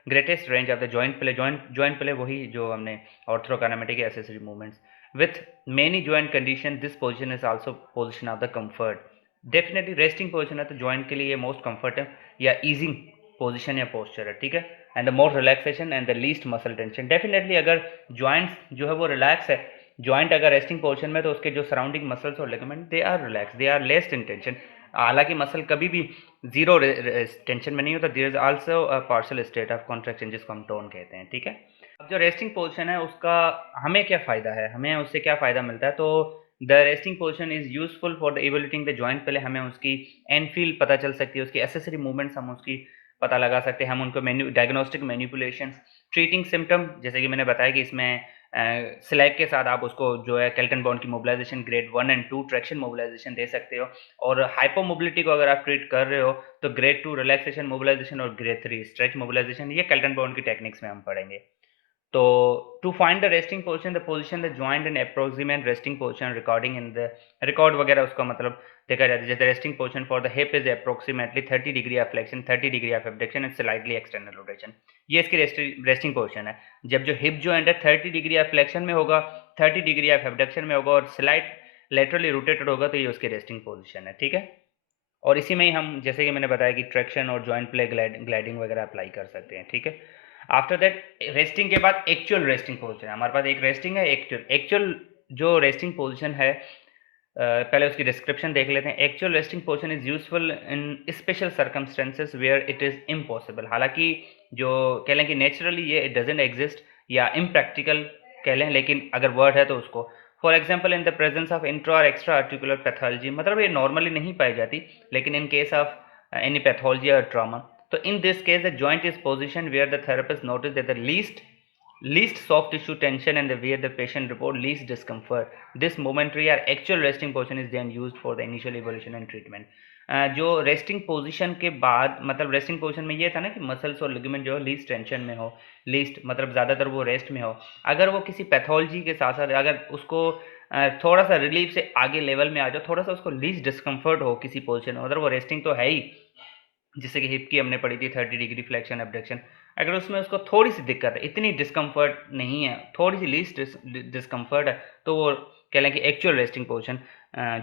greatest range of the joint play वही जो हमने orthokinematic accessory movements with many joint condition. This position is also position of the comfort. Definitely resting position है, तो joint के लिए ये most comfort है या ईजिंग पोजीशन या पोस्चर है, ठीक है। And the more relaxation and the least muscle tension. Definitely अगर जॉइंट्स जो है वो रिलैक्स है, जॉइंट अगर रेस्टिंग पोजिशन में, तो उसके जो सराउंडिंग मसल्स और ligament they are relax, they are less in tension. हालांकि मसल कभी भी जीरो टेंशन में नहीं होता, there is also a partial state of contraction जिसको हम टोन कहते हैं, ठीक है। अब जो रेस्टिंग पोजिशन है उसका हमें क्या फ़ायदा है, हमें उससे क्या फ़ायदा मिलता है, तो the resting position is useful for the evaluating the joint. पहले हमें उसकी एंड फील पता चल सकती है, उसकी एसेसरी मूवमेंट्स हम उसकी पता लगा सकते हैं, हम उनको डायग्नोस्टिक मैनिपुलेशंस, ट्रीटिंग सिम्टम, जैसे कि मैंने बताया कि इसमें स्लैग के साथ आप उसको जो है केल्टन बॉन्ड की mobilization grade 1 and 2 traction mobilization दे सकते हो, और हाइपोमोबिलिटी को अगर आप ट्रीट कर रहे हो तो ग्रेड 2 रिलैक्सेशन मोबिलाइजेशन और ग्रेड 3 स्ट्रेच मोबिलाइजेशन, ये केल्टन बॉन्ड की टेक्निक्स में हम पढ़ेंगे। तो to find the resting position, the position the joint and approximate resting position recording in the record वगैरह उसका मतलब देखा जाता है। जैसे resting position for the hip is approximately 30 degree of flexion, 30 degree of abduction and slightly external rotation. ये इसकी resting position है। जब जो हिप जॉइंट है 30 डिग्री ऑफ फ्लेक्शन में होगा, 30 डिग्री ऑफ एबडक्शन में होगा और स्लाइट लेटरली रोटेटेड होगा, तो ये उसकी रेस्टिंग पोजीशन है, ठीक है। और इसी में ही हम, जैसे कि मैंने बताया कि ट्रैक्शन और जॉइंट प्ले ग्लाइडिंग वगैरह अप्लाई कर सकते हैं, ठीक है। आफ्टर दैट रेस्टिंग के बाद एक्चुअल रेस्टिंग पोजीशन है हमारे पास, एक रेस्टिंग है, एक्चुअल जो रेस्टिंग पोजीशन है, पहले उसकी डिस्क्रिप्शन देख लेते हैं। Actual resting position is useful in special circumstances where it is impossible. हालांकि जो कह लें कि नेचुरली ये इट डजेंट एग्जिस्ट या इम्प्रैक्टिकल कह लें, लेकिन अगर वर्ड है तो उसको, for example in the presence of intra और एक्स्ट्रा आर्टिकुलर पैथोलॉजी, मतलब ये नॉर्मली नहीं पाई जाती, लेकिन in case of any pathology और ट्रामा, तो in this case the joint is positioned where the therapist notice that the least soft tissue tension and where the patient report least discomfort. This momentary or actual resting position is then used for the initial evaluation and treatment. जो resting position के बाद, मतलब resting position में ये था ना कि muscles और लिगामेंट जो है लीस्ट टेंशन में हो, लीस्ट मतलब ज़्यादातर वो रेस्ट में हो। अगर वो किसी पैथोलॉजी के साथ साथ अगर उसको थोड़ा सा रिलीफ से आगे लेवल में आ जाओ, थोड़ा सा उसको लीस्ट डिस्कम्फर्ट हो किसी पोजीशन में, मतलब वो रेस्टिंग तो है ही, जैसे कि हिप की हमने पढ़ी थी 30 डिग्री फ्लेक्शन एबडक्शन, अगर उसमें उसको थोड़ी सी दिक्कत है, इतनी डिस्कम्फर्ट नहीं है, थोड़ी सी लीस्ट डिस्कम्फर्ट है, तो वो कह लें कि एक्चुअल रेस्टिंग पोजीशन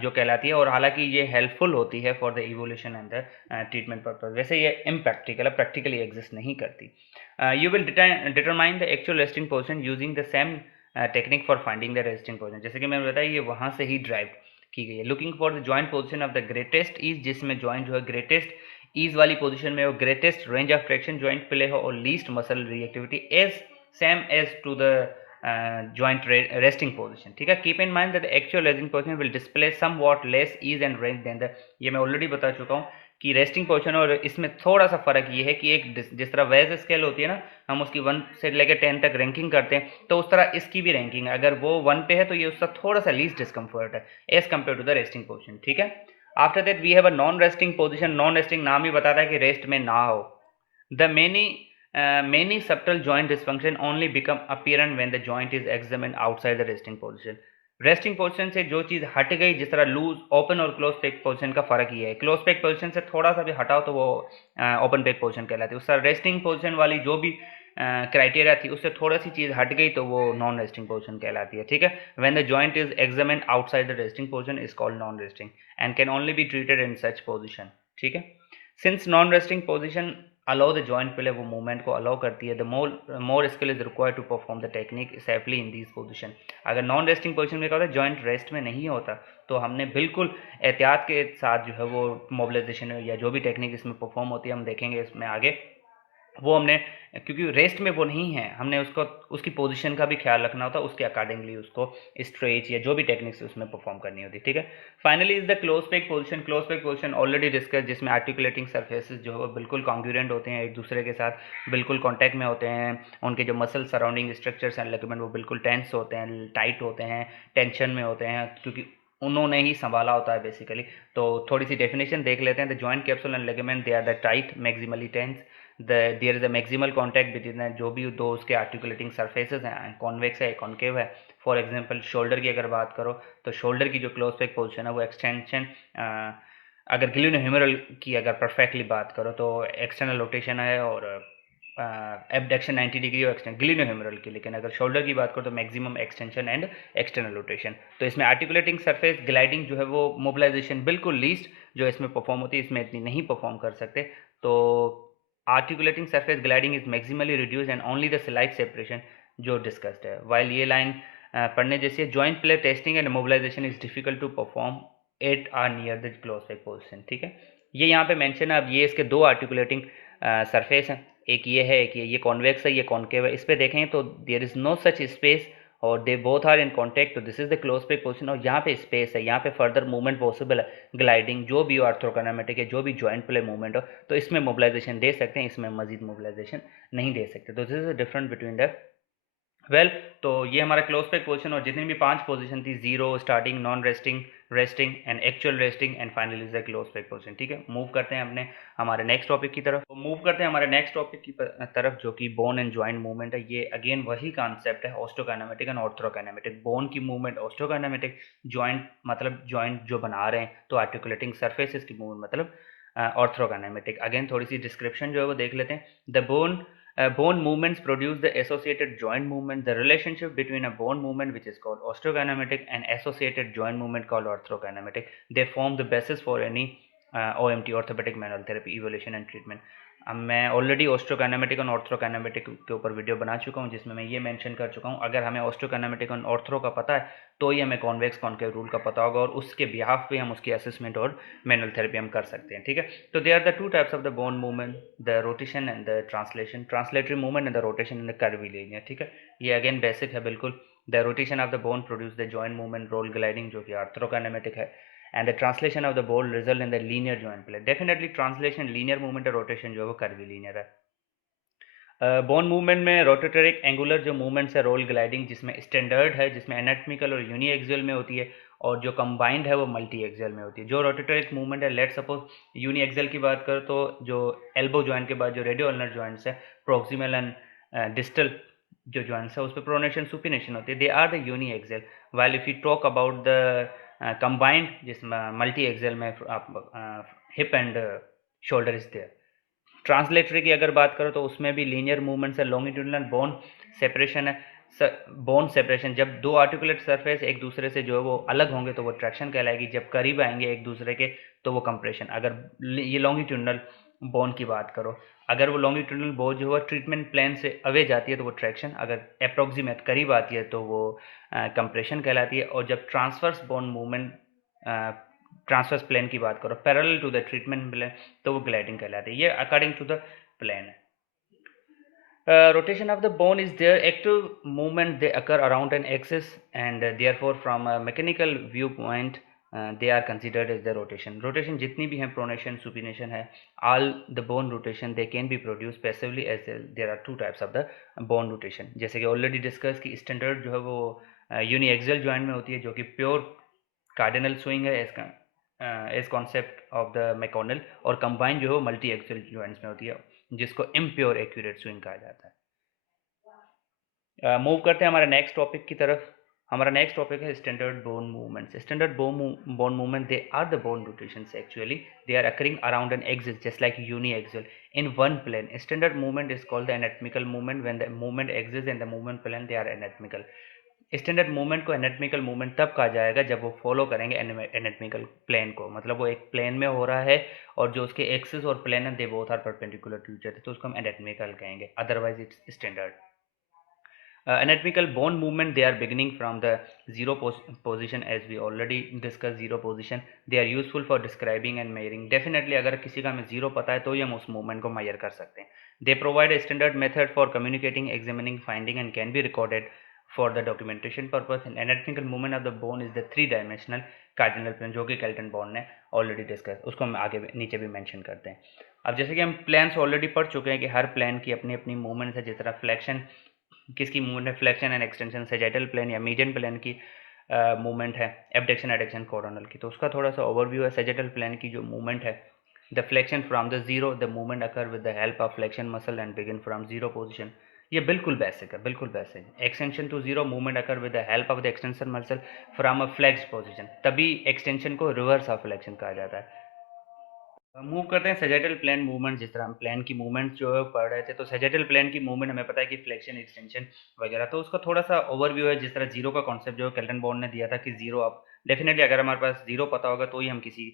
जो कहलाती है। और हालांकि ये हेल्पफुल होती है for the evolution and the treatment purpose. वैसे ये इम्प्रैक्टिकल है, प्रैक्टिकली एग्जिस्ट नहीं करती। You will determine the actual resting position using the same technique for finding the resting position, जैसे कि मैंने बताया ये वहाँ से ही ड्राइव की गई है। Looking for the joint position of the greatest ease, जिसमें जॉइंट जो है ग्रेटेस्ट ईज वाली पोजीशन में हो, greatest range of traction joint play हो, और least muscle reactivity as same as to the joint resting position, ठीक है। Keep in mind that actual resting position will display somewhat less ease and range than the, ये मैं already बता चुका हूँ कि रेस्टिंग पोजीशन और इसमें थोड़ा सा फर्क ये है कि एक जिस तरह वेज स्केल होती है ना, हम उसकी 1 से लेकर 10 तक रैंकिंग करते हैं, तो उस तरह इसकी भी रैंकिंग है। अगर वो 1 पे है तो ये उसका थोड़ा सा लीस्ट डिस्कम्फर्ट है as compare to the resting position, ठीक है। After that we have a non resting position. Non resting नाम ही बताता है कि रेस्ट में ना हो। The many subtle joint dysfunction only become apparent when the joint is examined outside the resting position. Resting position से जो चीज़ हट गई, जिस तरह लूज ओपन और क्लोज पेक पोजीशन का फर्क ये है, क्लोज पेक पोजीशन से थोड़ा सा भी हटाओ तो वो ओपन पेक पोजीशन कहलाती है। उस रेस्टिंग पोजीशन वाली जो भी क्राइटेरिया थी उससे थोड़ा सी चीज़ हट गई तो वो नॉन रेस्टिंग पोजीशन कहलाती है, ठीक है। When the joint is examined outside the resting position is called non resting and can only be treated in such position, ठीक है। Since non resting position allow the joint, पहले वो movement को allow करती है, the more skill is required to perform the technique safely in these position. अगर non resting position में क्या होता है, जॉइंट रेस्ट में नहीं होता, तो हमने बिल्कुल एहतियात के साथ जो है वो मोबिलाइजेशन या जो भी टेक्निक इसमें परफॉर्म होती है, हम देखेंगे इसमें आगे, वो हमने, क्योंकि रेस्ट में वो नहीं है, हमने उसको उसकी पोजीशन का भी ख्याल रखना होता है, उसके अकॉर्डिंगली उसको स्ट्रेच या जो भी टेक्निक्स उसमें परफॉर्म करनी होती है, ठीक है। Finally is the close pack position. Close pack position already discuss, जिसमें आर्टिकुलेटिंग सर्फेसेस जो है वो बिल्कुल कॉन्ग्रुएंट होते हैं, एक दूसरे के साथ बिल्कुल कॉन्टैक्ट में होते हैं, उनके जो muscle surrounding structures and ligament वो बिल्कुल टेंस होते हैं, टाइट होते हैं, टेंशन में होते हैं, क्योंकि उन्होंने ही संभाला होता है बेसिकली। तो थोड़ी सी डेफिनेशन देख लेते हैं। The joint capsule and ligament they are the tight maximally tense, there is a maximal contact between जो भी दो उसके आर्टिकुलेटिंग सर्फेसेस हैं, कॉन्वेक्स है कॉन्केव है। फॉर एग्जांपल शोल्डर की अगर बात करो तो शोल्डर की जो क्लोज पेक पोजीशन है वो एक्सटेंशन, अगर ग्लिनोह्यूमरल की अगर परफेक्टली बात करो तो एक्सटर्नल रोटेशन है, और एबडक्शन 90 डिग्री और एक्सटेंशन ग्लिनोह्यूमरल की। लेकिन अगर शोल्डर की बात करो तो maximum extension and external rotation. तो इसमें आर्टिकुलेटिंग सरफेस ग्लाइडिंग जो है वो मोबिलाइजेशन बिल्कुल लीस्ट जो इसमें परफॉर्म होती है, इसमें इतनी नहीं परफॉर्म कर सकते। तो articulating surface gliding is maximally reduce and only the slight separation जो डिस्कस्ड है। वाइल ये लाइन पढ़ने जैसी है, joint play testing and mobilization is difficult to perform at or near the close pack position. ठीक है, ये यहाँ पे मेंशन है। अब ये इसके दो आर्टिकुलेटिंग सरफेस हैं, एक ये है, एक ये कॉन्वेक्स है, ये कॉन्केव है। इस पे देखें तो there is no such space और they both are in contact, तो this is the close pack position और यहाँ पे स्पेस है, यहाँ पे फर्दर मूवमेंट पॉसिबल है, ग्लाइडिंग जो भी हो, आर्थ्रोकाइनेमेटिक है, जो भी जॉइंट प्ले मूवमेंट हो, तो इसमें मोबिलाइजेशन दे सकते हैं, इसमें मजीद मोबिलाइजेशन नहीं दे सकते। तो this is different between the तो ये हमारा क्लोज पैक पोजीशन और जितनी भी 5 पोजीशन थी, zero, starting, non resting, resting and actual resting and finally is the close pack position. ठीक है, मूव करते हैं अपने हमारे नेक्स्ट टॉपिक की तरफ। तो मूव करते हैं हमारे नेक्स्ट टॉपिक की तरफ जो कि बोन एंड जॉइंट मूवमेंट है। ये अगेन वही कॉन्सेप्ट है, ऑस्टोकाइनेमेटिक एंड ऑर्थ्रोकाइनेमेटिक। बोन की मूवमेंट ऑस्टोकाइनेमेटिक, जॉइंट मतलब जॉइंट जो बना रहे हैं, तो आर्टिकुलेटिंग सर्फेसिस की मूवमेंट मतलब ऑर्थ्रोकाइनेमेटिक। अगेन थोड़ी सी डिस्क्रिप्शन जो है वो देख लेते हैं। The bone movements produce the associated joint movement. The relationship between a bone movement, which is called osteokinetic, and associated joint movement called orthokinetic, they form the basis for any OMT, orthopedic manual therapy, evaluation and treatment. अब मैं already ऑस्ट्रोकाइनेमेटिक और ऑर्थ्रोकाइनेमेटिक के ऊपर video बना चुका हूँ, जिसमें मैं ये मेंशन कर चुका हूँ, अगर हमें ऑस्ट्रोकाइनेमेटिक और ऑर्थ्रो का पता है तो ही हमें कॉन्वेक्स कॉन्केव रूल का पता होगा और उसके बिहाफ पे हम उसकी असेसमेंट और मैनुअल थेरेपी हम कर सकते हैं। ठीक है, तो they are the two types of the bone movement, the rotation and the translation, translatory movement and the rotation and the curvilinear. ठीक है, ये अगेन बेसिक है बिल्कुल। The rotation of the bone produce the joint movement, roll gliding जो कि आर्थ्रोकाइनेमेटिक है, and the translation of the ball result in the linear joint play. Definitely translation linear movement और rotation जो है वो curvilinear है। बोन मूवमेंट में रोटेटरिक angular जो मूवमेंट्स है, रोल ग्लाइडिंग जिसमें स्टैंडर्ड है, जिसमें एनाटमिकल और यूनी एक्सियल में होती है, और जो कंबाइंड है वो मल्टी एक्सियल में होती है। जो रोटेटरिक मूवमेंट है, लेट सपोज यूनी एक्सियल की बात करो तो जो एल्बो जॉइंट के बाद जो रेडियो अल्नर जॉइंट्स है, प्रोक्सिमल एंड डिस्टल जो जॉइंट्स है, उस पर प्रोनेशन सुपिनेशन होती है, they are the uni axial. While if you talk about the combined जिसमें मल्टी एक्सियल में hip and shoulder is there. Translatory की अगर बात करो तो उसमें भी लीनियर मूवमेंट्स है, लॉन्गिट्यूडिनल बोन सेपरेशन है। बोन सेपरेशन, जब दो आर्टिकुलेट सरफेस एक दूसरे से जो है वो अलग होंगे तो वो ट्रैक्शन कहलाएगी, जब करीब आएंगे एक दूसरे के तो वो कंप्रेशन। अगर ये लॉन्गिट्यूडिनल बोन की बात करो, अगर वो लॉन्गिट्यूडिनल बोन जो है ट्रीटमेंट प्लेन से अवे जाती है तो वो ट्रैक्शन, अगर अप्रोक्सीमेट करीब आती है तो वो कंप्रेशन कहलाती है। और जब transverse bone movement transverse plane की बात करो parallel to the treatment plane तो वो ग्लाइडिंग कहलाती है। ये अकॉर्डिंग टू द प्लेन है। Rotation of the bone is their active movement, they occur around an axis and therefore from a mechanical viewpoint they are considered as the rotation. Rotation जितनी भी हैं, pronation, supination है, all the bone rotation they can be produced passively as there are two types of the bone rotation. जैसे कि already discuss की standard जो है वो यूनिएक्सियल जॉइंट में होती है, जो कि प्योर कार्डिनल स्विंग है एज कॉन्सेप्ट ऑफ द मैकॉनल, और कंबाइन जो है मल्टी एक्सियल जॉइंट्स में होती है, जिसको इम्प्योर एक्यूरेट स्विंग कहा जाता है। मूव करते हैं हमारे नेक्स्ट टॉपिक की तरफ। हमारा नेक्स्ट टॉपिक है standard bone movements. Standard bone movement, they are the bone rotations actually, they are occurring around an axis just like uni axial in one plane. Standard movement is called the anatomical movement when the movement axis and the movement plane they are anatomical. Standard movement को anatomical movement तब कहा जाएगा जब वो follow करेंगे anatomical plane को, मतलब वो एक प्लेन में हो रहा है और जो उसके एक्सिस और प्लेन है they both are perpendicular to each other, तो उसको हम एनाटॉमिकल कहेंगे, otherwise it's standard. Anatomical bone movement, they are beginning from the zero position, as we already discussed zero position. They are useful for describing and measuring. Definitely अगर किसी का हमें zero पता है तो ही हम उस मूवमेंट को measure कर सकते हैं। They provide a standard method for communicating, examining, finding and can be recorded for the documentation purpose. And anatomical movement of the bone is the three-dimensional cardinal plane, जो कि केल्टन बॉन ने already discuss, उसको हम आगे नीचे भी mention करते हैं। अब जैसे कि हम प्लान्स ऑलरेडी पढ़ चुके हैं कि हर प्लान की अपनी अपनी मूवमेंट्स है, जिस तरह फ्लेक्शन किसकी मूवमेंट है, फ्लेक्शन एंड एक्सटेंशन, सेजेटल प्लेन या मीडियन प्लेन की मूवमेंट है, एबडक्शन एडक्शन कोरोनल की, तो उसका थोड़ा सा ओवरव्यू है। सेजेटल प्लेन की जो मूवमेंट है, the flexion from the zero, the movement occur with the help of flexion muscle and begin from zero position. ये बिल्कुल बेसिक है, बिल्कुल basic. Extension to zero, movement occur with the help of the extension muscle from a flex position, तभी extension को reverse of flexion कहा जाता है। Move करते हैं सेजेटल प्लेन मूवमेंट। जिस तरह हम प्लेन की मूवमेंट जो है पढ़ रहे थे, तो सेजेटल प्लेन की मूवमेंट हमें पता है कि फ्लेक्शन, एक्सटेंशन वगैरह, तो उसका थोड़ा सा ओवरव्यू है। जिस तरह जीरो का कॉन्सेप्ट जो केल्टन बॉन्ड ने दिया था कि जीरो, आप डेफिनेटली अगर हमारे पास जीरो पता होगा तो ही हम किसी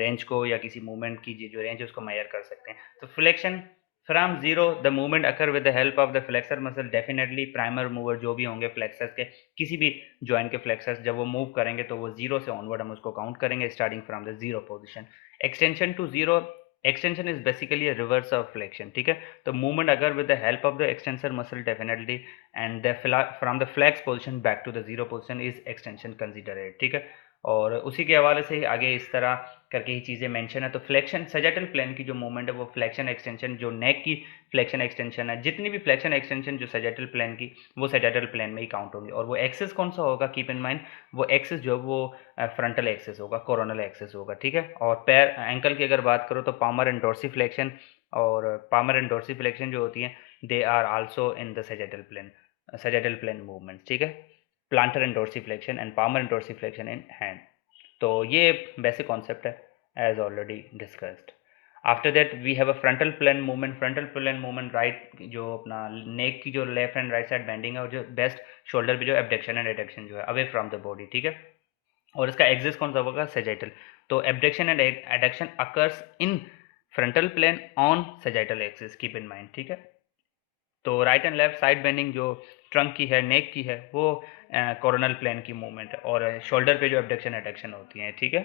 रेंज को या किसी मूवमेंट की जो रेंज है उसको मेजर कर सकते हैं। तो flexion from zero the movement occur with the help of the flexor muscle, definitely primer mover जो भी होंगे फ्लेक्सर्स के, किसी भी जॉइंट के फ्लेक्सर्स जब वो मूव करेंगे तो वो जीरो से ऑनवर्ड हम उसको काउंट करेंगे starting from the zero position. Extension to zero, extension is basically a reverse of flexion, ठीक है। तो movement occur with the help of the extensor muscle definitely, and the from the flex position back to the zero position is extension considered, ठीक है। और उसी के हवाले से आगे इस तरह करके ही चीज़ें मेंशन है। तो फ्लेक्शन सजेटल प्लेन की जो मूवमेंट है वो फ्लेक्शन एक्सटेंशन, जो नेक की फ्लेक्शन एक्सटेंशन है, जितनी भी फ्लेक्शन एक्सटेंशन जो सजेटल प्लेन की, वो सजेटल प्लेन में ही काउंट होंगी। और वो एक्सेस कौन सा होगा, कीप इन माइंड, वो एक्सेस जो वो फ्रंटल एक्सेस होगा, कोरोनल एक्सेस होगा, ठीक है। और पैर एंकल की अगर बात करो तो पामर एंड डोर्सिफ्लेक्शन, और पामर एंड डोर्सिफ्लेक्शन जो होती हैं they are also in the sagittal plane movements, ठीक है। Plantar and dorsiflexion and palmar and dorsiflexion in hand. तो ये बेसिक कॉन्सेप्ट है as already discussed. After that we have a frontal plane movement. Frontal plane movement right, जो अपना neck की जो left and right side bending है, और जो बेस्ट शोल्डर पे जो एबडक्शन एंड एडक्शन जो है अवे फ्रॉम द बॉडी, ठीक है। और इसका एक्सिस कौन सा होगा, सजेटल। तो abduction and adduction occurs in frontal plane on sagittal axis, keep in mind, ठीक है। तो right and left side bending जो ट्रंक की है, नेक की है, वो कोरोनल प्लेन की मूवमेंट है, और शोल्डर पे जो एबडक्शन एडक्शन होती है, ठीक है।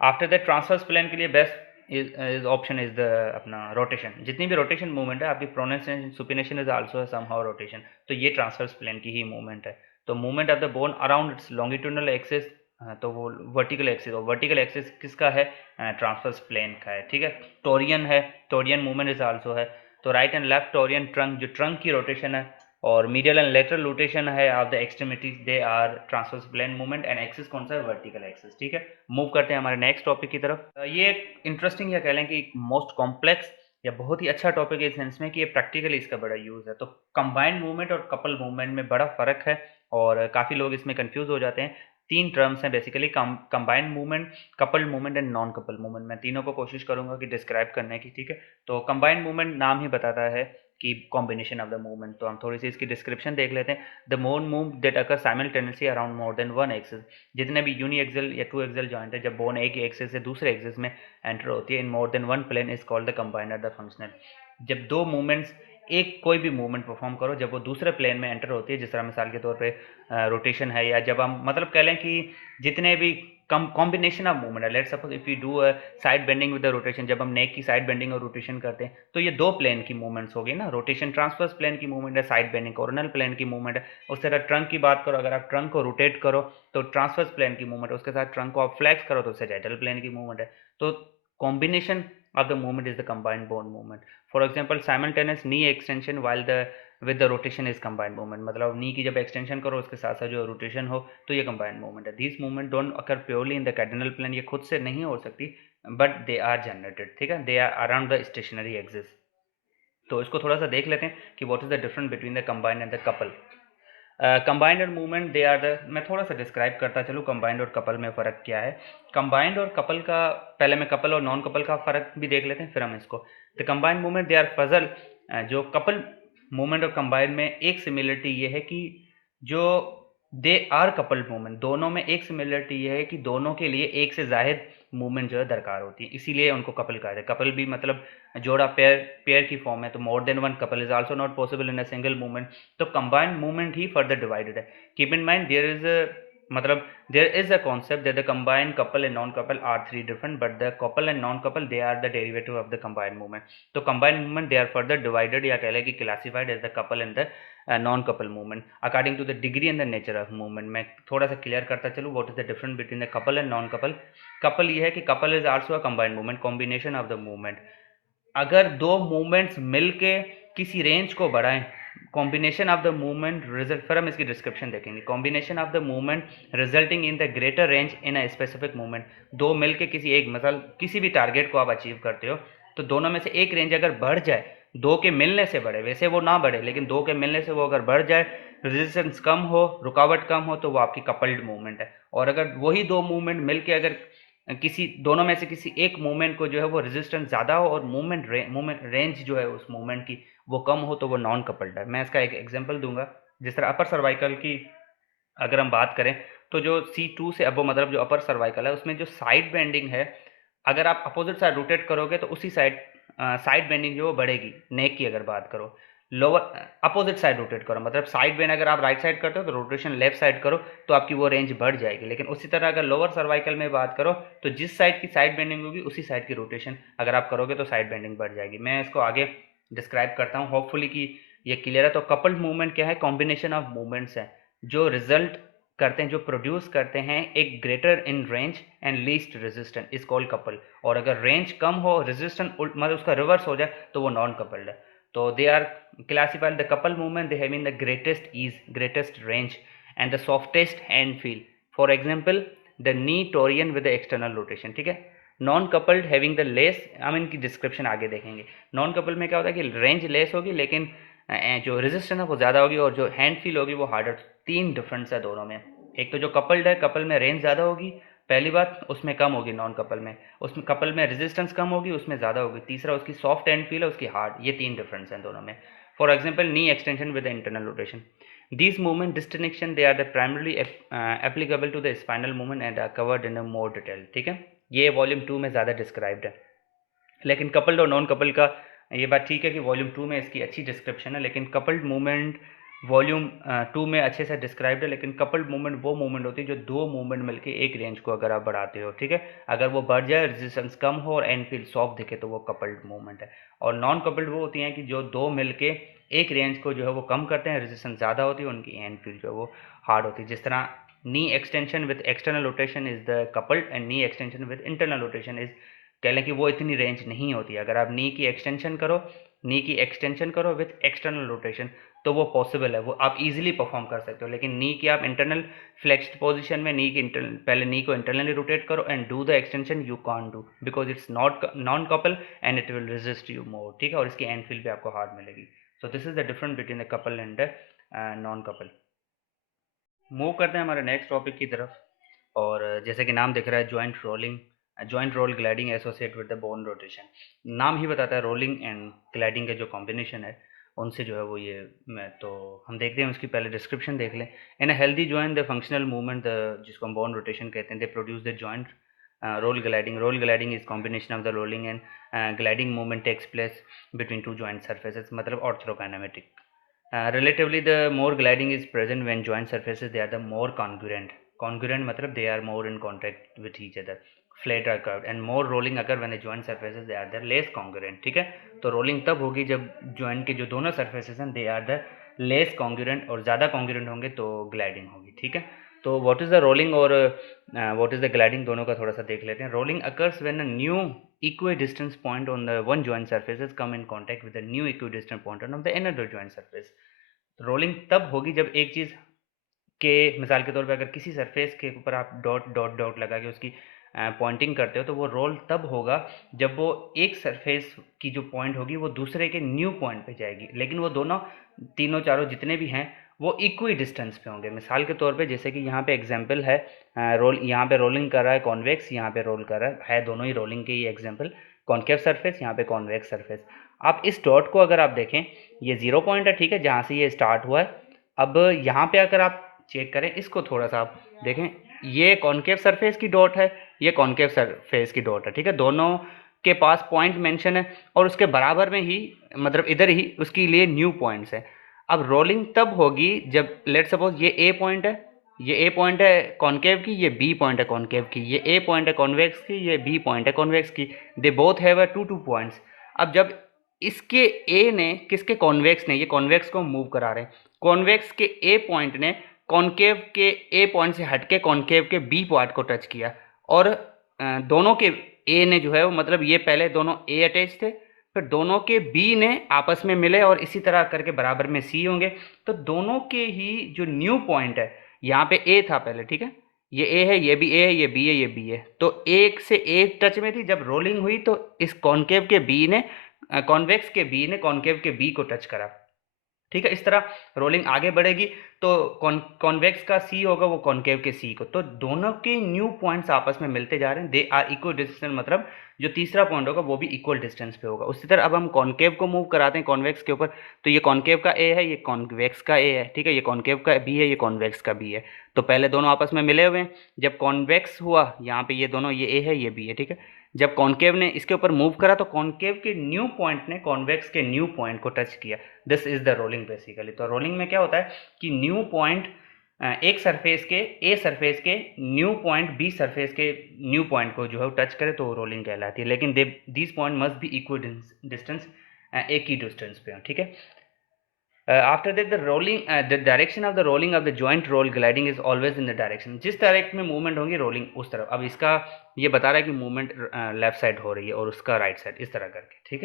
आफ्टर दैट ट्रांसवर्स प्लेन के लिए best is option is the अपना रोटेशन। जितनी भी रोटेशन मूवमेंट है आपकी, pronation supination is also somehow rotation, तो ये ट्रांसवर्स प्लेन की ही मूवमेंट है। तो movement of the bone around its longitudinal axis, तो वो वर्टिकल एक्सिस, और वर्टिकल एक्सिस किसका है, ट्रांसवर्स प्लेन का है, ठीक है। टोरियन है, टोरियन मूवमेंट इज आल्सो है। तो राइट एंड लेफ्ट टोरियन ट्रंक, जो ट्रंक की रोटेशन है, और मीडियल एंड लेटरल रोटेशन है of the extremities, they are transverse plane movement, and axis कौन सा है, वर्टिकल एक्सिस, ठीक है। मूव करते हैं हमारे नेक्स्ट टॉपिक की तरफ। ये एक इंटरेस्टिंग या कह लें कि मोस्ट कॉम्प्लेक्स या बहुत ही अच्छा टॉपिक है इस सेंस में कि ये प्रैक्टिकली इसका बड़ा यूज़ है। तो कंबाइंड मूवमेंट और कपल मूवमेंट में बड़ा फ़र्क है, और काफ़ी लोग इसमें कंफ्यूज हो जाते हैं। तीन टर्म्स हैं basically, combined movement, couple movement and non couple movement. मैं तीनों को कोशिश करूंगा कि डिस्क्राइब करने की, ठीक है। तो कंबाइंड मूवमेंट नाम ही बताता है कि कॉम्बिनेशन ऑफ द मूवमेंट। तो हम थोड़ी सी इसकी डिस्क्रिप्शन देख लेते हैं। The bone move that occur simultaneously around more than one axis. जितने भी यूनी एक्सल या टू एक्सल जॉइंट है, जब बोन एक एक्सिस से दूसरे एक्सिस में एंटर होती है in more than one plane, is called the combined the functional. जब दो मूवमेंट्स, एक कोई भी मूवमेंट परफॉर्म करो, जब वो दूसरे प्लेन में एंटर होती है, जिस तरह मिसाल के तौर पे रोटेशन है, या जब हम मतलब कह लें कि जितने भी कॉम्बिनेशन ऑफ मूवमेंट है, let's suppose if you do a side bending with the rotation, जब हम नेक की साइड बेंडिंग और रोटेशन करते हैं, तो ये दो प्लेन की मूवमेंट्स होगी ना। रोटेशन ट्रांसवर्स प्लेन की मूवमेंट है, साइड बेंडिंग कोरोनल प्लेन की मूवमेंट है। उस तरह ट्रंक की बात करो, अगर आप ट्रंक को रोटेट करो तो ट्रांसवर्स प्लेन की मूवमेंट है, उसके साथ ट्रंक को आप फ्लैक्स करो तो सैजिटल प्लेन की मूवमेंट है। तो combination of the movement is the combined bone movement. For example simultaneous knee extension while the with the rotation is combined movement, मतलब नी की जब एक्सटेंशन करो उसके साथ साथ जो रोटेशन हो, तो ये कंबाइंड मूवमेंट है। This movement don't occur purely in the cardinal plane, ये खुद से नहीं हो सकती, बट दे आर जनरेटेड, ठीक है। They are around the stationary axis. तो इसको थोड़ा सा देख लेते हैं कि what is the difference between the combined and the couple. Combined और मूवमेंट दे आर द, मैं थोड़ा सा डिस्क्राइब करता चलूँ कंबाइंड और कपल में फ़र्क क्या है। कंबाइंड और कपल का, पहले मैं कपल और नॉन कपल का फ़र्क भी देख लेते हैं, फिर हम इसको। The combined movement they are फजल। जो कपल मूवमेंट और कंबाइंड में एक सिमिलरिटी ये है कि जो दे आर कपल मूवमेंट, दोनों में एक सिमिलरिटी ये है कि दोनों के लिए एक से ज़ाहिद मूवमेंट जो है दरकार होती है, इसीलिए उनको कपल कहा जाए। कपल भी मतलब जोड़ा, पेयर, पेयर की फॉर्म है, तो more than one couple is also not possible in a single movement. तो कंबाइंड मूवमेंट ही फर्दर डिवाइडेड है। Keep in mind there is मतलब there is a concept that the combined couple and non couple are three different, but the couple and non couple they are the derivative of the combined movement. तो combined movement they are further divided, या कह लें कि classified as the couple and the non couple movement according to the degree and the nature of movement. मैं थोड़ा सा clear करता चलूँ what is the difference between the couple and non couple. Couple ये है कि couple is also a combined movement, combination of the movement. अगर दो मूवमेंट्स मिलके किसी रेंज को बढ़ाएं, combination of the movement result, फिर हम इसकी डिस्क्रिप्शन देखेंगे। Combination of the movement resulting in the greater range in a specific movement. दो मिलके किसी एक, मतलब किसी भी टारगेट को आप अचीव करते हो, तो दोनों में से एक रेंज अगर बढ़ जाए, दो के मिलने से बढ़े, वैसे वो ना बढ़े लेकिन दो के मिलने से वो अगर बढ़ जाए, रेजिस्टेंस कम हो, रुकावट कम हो, तो वो आपकी कपल्ड मूवमेंट है। और अगर वही दो मूवमेंट मिलके अगर किसी दोनों में से किसी एक मूवमेंट को जो है वो रेजिस्टेंस ज़्यादा हो और मूवमेंट रेंज जो है उस मूवमेंट की वो कम हो, तो वो नॉन कपल्ड है। मैं इसका एक एग्जांपल दूंगा। जिस तरह अपर सर्वाइकल की अगर हम बात करें, तो जो C2 से अबो, मतलब जो अपर सर्वाइकल है, उसमें जो साइड बेंडिंग है, अगर आप अपोजिट साइड रोटेट करोगे तो उसी साइड साइड बेंडिंग जो वो बढ़ेगी। नेक की अगर बात करो, लोअर अपोजिट साइड रोटेट करो, मतलब साइड बेंड अगर आप राइट साइड करते हो तो रोटेशन लेफ्ट साइड करो तो आपकी वो रेंज बढ़ जाएगी। लेकिन उसी तरह अगर लोअर सर्वाइकल में बात करो तो जिस साइड की साइड बेंडिंग होगी उसी साइड की रोटेशन अगर आप करोगे तो साइड बेंडिंग बढ़ जाएगी। मैं इसको आगे डिस्क्राइब करता हूँ, होपफुली कि ये क्लियर है। तो कपल्ड मूवमेंट क्या है? कॉम्बिनेशन ऑफ मूवमेंट्स है जो रिजल्ट करते हैं, जो प्रोड्यूस करते हैं एक greater in range and least resistance is called couple. और अगर रेंज कम हो, रेजिस्टेंस मतलब उसका रिवर्स हो जाए तो वो नॉन कपल्ड है। तो they are classified the couple movement, they have in the greatest ease, greatest range and the softest hand feel. For example, the knee torsion with the external rotation, ठीक है। Non coupled having the less, हम इनकी description आगे देखेंगे। Non coupled में क्या होता है कि रेंज लेस होगी लेकिन जो रेजिस्टेंस है वो ज़्यादा होगी और जो हैंड फील होगी वो हार्डर। तीन डिफरेंस है दोनों में। एक तो जो कपल्ड है, कपल में रेंज ज़्यादा होगी, पहली बात, उसमें कम होगी नॉन कपल में। उसमें कपल में रेजिस्टेंस कम होगी, उसमें ज़्यादा होगी। तीसरा उसकी सॉफ्ट हैंड फील है, उसकी हार्ड। ये तीन डिफरेंस हैं दोनों में। For example, knee extension with the internal rotation. These movement distinction they are the primarily applicable to the spinal movement and are covered in a more detail. ठीक है, ये वॉल्यूम 2 में ज़्यादा डिस्क्राइब्ड है। लेकिन कपल्ड और नॉन कपल का ये बात ठीक है कि वॉल्यूम 2 में इसकी अच्छी डिस्क्रिप्शन है, लेकिन कपल्ड मूवमेंट वॉल्यूम 2 में अच्छे से डिस्क्राइब्ड है। लेकिन कपल्ड मूवमेंट वो मूवमेंट होती है जो दो मूवमेंट मिलकर एक रेंज को अगर आप बढ़ाते हो, ठीक है। अगर वो बढ़ जाए, रेजिस्टेंस कम हो और एंड फील सॉफ्ट दिखे तो वो कपल्ड मूवमेंट है। और नॉन कपल्ड वो होती हैं कि जो दो मिलके एक रेंज को जो है वो कम करते हैं, रेजिस्टेंस ज़्यादा होती है, उनकी एंड फील जो है वो हार्ड होती है। जिस तरह knee extension with external rotation is the coupled and knee extension with internal rotation is, कह लें कि वो इतनी रेंज नहीं होती। अगर आप नी की एक्सटेंशन करो विथ एक्सटर्नल रोटेशन तो वो पॉसिबल है, वो आप इजीली परफॉर्म कर सकते हो। लेकिन नी की आप इंटरनल फ्लेक्स्ड पोजीशन में नी की इंटरनल, पहले नी को इंटरनली रोटेट करो and do the extension, you can't do because it's not non couple and it will resist you more, ठीक है। और इसकी एंड फील भी आपको हार्ड मिलेगी। So this is the difference between the couple and non couple. Move करते हैं हमारे नेक्स्ट टॉपिक की तरफ। और जैसे कि नाम दिख रहा है, joint rolling, joint roll gliding associate with the bone rotation. नाम ही बताता है रोलिंग एंड ग्लाइडिंग का जो कॉम्बिनेशन है उनसे जो है वो ये मैं तो हम देखते हैं उसकी पहले डिस्क्रिप्शन देख लें। In a healthy joint the functional movement जिसको हम बोन रोटेशन कहते हैं, they produce the joint roll gliding. Roll gliding is combination of the rolling and gliding movement takes place between two joint surfaces, मतलब orthokinematic. Relatively, the more gliding is present when joint surfaces they are the more congruent. Congruent मतलब they are more in contact with each other, flat or curved, and more rolling अगर when the joint surfaces they are the less congruent, ठीक है। तो rolling तब होगी जब joint के जो दोनों surfaces हैं they are the less congruent, और ज़्यादा congruent होंगे तो gliding होगी, ठीक है। तो what is the rolling और what is the gliding, दोनों का थोड़ा सा देख लेते हैं। Rolling occurs when a new equidistant point on the one joint surfaces come in contact with a new equidistant point on the another joint surface. Rolling तब होगी जब एक चीज़ के, मिसाल के तौर पे अगर किसी सरफेस के ऊपर आप डॉट डॉट डॉट लगा के उसकी पॉइंटिंग करते हो तो वो रोल तब होगा जब वो एक सरफेस की जो पॉइंट होगी वो दूसरे के न्यू पॉइंट पे जाएगी, लेकिन वो दोनों तीनों चारों जितने भी हैं वो इक्वी डिस्टेंस पे होंगे। मिसाल के तौर पे जैसे कि यहाँ पे एग्जांपल है, रोल यहाँ पे रोलिंग कर रहा है कॉन्वेक्स, यहाँ पे रोल कर रहा है दोनों ही रोलिंग के ही एग्जाम्पल, कॉन्केव सरफेस, यहाँ पे कॉन्वेक्स सरफेस। आप इस डॉट को अगर आप देखें, ये 0 पॉइंट है, ठीक है, जहाँ से ये स्टार्ट हुआ है। अब यहाँ पे अगर आप चेक करें इसको, थोड़ा सा आप देखें, ये कॉन्केव सरफेस की डॉट है, ये कॉन्केव सरफेस की डॉट है, ठीक है। दोनों के पास पॉइंट मेंशन है और उसके बराबर में ही, मतलब इधर ही उसके लिए न्यू पॉइंट्स है। अब रोलिंग तब होगी जब लेट सपोज ये ए पॉइंट है, ये ए पॉइंट है कॉन्केव की, ये बी पॉइंट है कॉन्केव की, ये ए पॉइंट है कॉन्वेक्स की, ये बी पॉइंट है कॉन्वेक्स की। They both have 2 points. अब जब इसके ए ने, किसके, कॉन्वेक्स ने, ये कॉन्वेक्स को मूव करा रहे हैं, कॉन्वेक्स के ए पॉइंट ने कॉन्केव के ए पॉइंट से हटके कॉन्केव के बी पॉइंट को टच किया, और दोनों के ए ने जो है वो, मतलब ये पहले दोनों ए अटैच थे, फिर दोनों के बी ने आपस में मिले और इसी तरह करके बराबर में सी होंगे। तो दोनों के ही जो न्यू पॉइंट है, यहाँ पे ए था पहले, ठीक है, ये ए है, ये भी ए है, ये बी है, ये बी है, तो एक से ए टच में थी। जब रोलिंग हुई तो इस कॉन्केव के बी ने, कॉन्वेक्स के बी ने कॉन्केव के बी को टच करा, ठीक है। इस तरह रोलिंग आगे बढ़ेगी तो कॉन्वेक्स का सी होगा वो कॉन्केव के सी को, तो दोनों के न्यू पॉइंट्स आपस में मिलते जा रहे हैं, दे आर इक्वल डिस्टेंस, मतलब जो तीसरा पॉइंट होगा वो भी इक्वल डिस्टेंस पे होगा। उसी तरह अब हम कॉन्केव को मूव कराते हैं कॉन्वेक्स के ऊपर, तो ये कॉन्केव का ए है, ये कॉन्वेक्स का ए है, ठीक है, ये कॉन्केव का बी है, ये कॉन्वेक्स का बी है। तो पहले दोनों आपस में मिले हुए हैं, जब कॉन्वेक्स हुआ यहाँ पे ये दोनों, ये ए है, ये बी है, ठीक है। जब कॉन्केव ने इसके ऊपर मूव करा तो कॉन्केव के न्यू पॉइंट ने कॉन्वेक्स के न्यू पॉइंट को टच किया। This is the rolling basically. तो रोलिंग में क्या होता है कि न्यू पॉइंट एक सरफेस के ए सरफेस के न्यू पॉइंट बी सरफेस के न्यू पॉइंट को जो है टच करे तो रोलिंग कहलाती है, लेकिन this point must be equal distance, एक ही डिस्टेंस पे हो, ठीक है। After that the rolling, the direction of the rolling of the joint roll gliding is always in the direction, जिस डायरेक्शन में मूवमेंट होगी रोलिंग उस तरफ। अब इसका ये बता रहा है कि मूवमेंट लेफ्ट साइड हो रही है और उसका राइट साइड, इस तरह करके, ठीक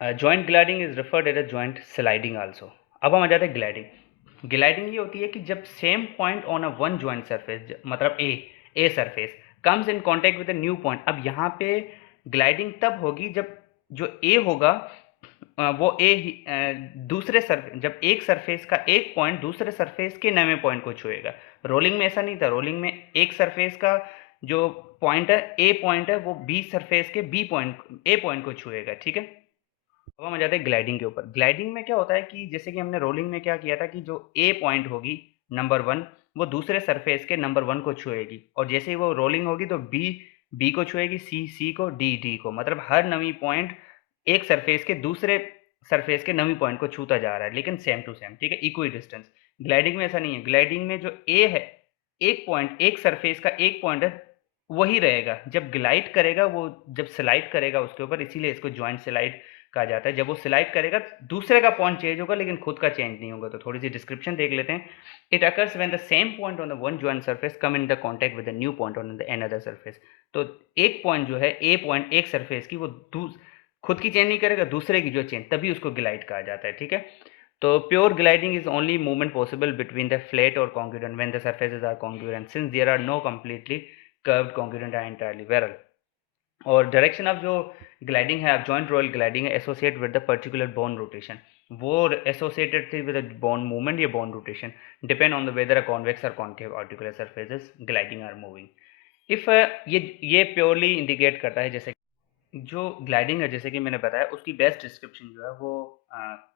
है। Joint gliding is referred as joint sliding also. अब हम आ जाते हैं ग्लाइडिंग। ग्लाइडिंग ये होती है कि जब same point on a one joint surface, मतलब a surface comes in contact with a new point. अब यहाँ पे ग्लाइडिंग तब होगी जब जो ए होगा वो दूसरे सरफेस, जब एक सरफेस का एक पॉइंट दूसरे सरफेस के नए पॉइंट को छुएगा। रोलिंग में ऐसा नहीं था। रोलिंग में एक सरफेस का जो पॉइंट है, ए पॉइंट है, वो बी सरफेस के बी पॉइंट ए पॉइंट को छुएगा, ठीक है। अब हम आ जाते हैं ग्लाइडिंग के ऊपर। ग्लाइडिंग में क्या होता है कि जैसे कि हमने रोलिंग में क्या किया था कि जो ए पॉइंट होगी नंबर वन, वो दूसरे सरफेस के नंबर वन को छुएगी, और जैसे ही वो रोलिंग होगी तो बी बी को छुएगी, सी सी को, डी डी को, मतलब हर नवी पॉइंट एक सरफेस के दूसरे सरफेस के नवी पॉइंट को छूता जा रहा है, लेकिन सेम टू सेम, ठीक है, इक्वल डिस्टेंस। ग्लाइडिंग में ऐसा नहीं है। ग्लाइडिंग में जो ए है, एक पॉइंट, एक सरफेस का एक पॉइंट है, वही रहेगा। जब ग्लाइड करेगा वो, जब स्लाइड करेगा उसके ऊपर, इसीलिए इसको ज्वाइंट स्लाइड कहा जाता है। जब वो स्लाइड करेगा दूसरे का पॉइंट चेंज होगा लेकिन खुद का चेंज नहीं होगा। तो थोड़ी सी डिस्क्रिप्शन देख लेते हैं। It occurs when the same point on the one joint surface come in the contact with the new point on the another surface. तो एक पॉइंट जो है, ए पॉइंट एक सरफेस की, वो खुद की चेंज नहीं करेगा, दूसरे की जो चेंज, तभी उसको ग्लाइड कहा जाता है, ठीक है। तो pure gliding is only movement possible between the flat और congruent when the surfaces are congruent, since there are no completely curved congruent are entirely parallel. और डायरेक्शन ऑफ जो ग्लाइडिंग है, आप जॉइंट रोल ग्लाइडिंग है, associate with the particular bone rotation, वो associated थी with bone movement या bone rotation, depend on the whether a convex और concave articular surfaces gliding are moving. If ये purely indicate करता है, जैसे जो ग्लाइडिंग है, जैसे कि मैंने बताया, उसकी बेस्ट डिस्क्रिप्शन जो है वो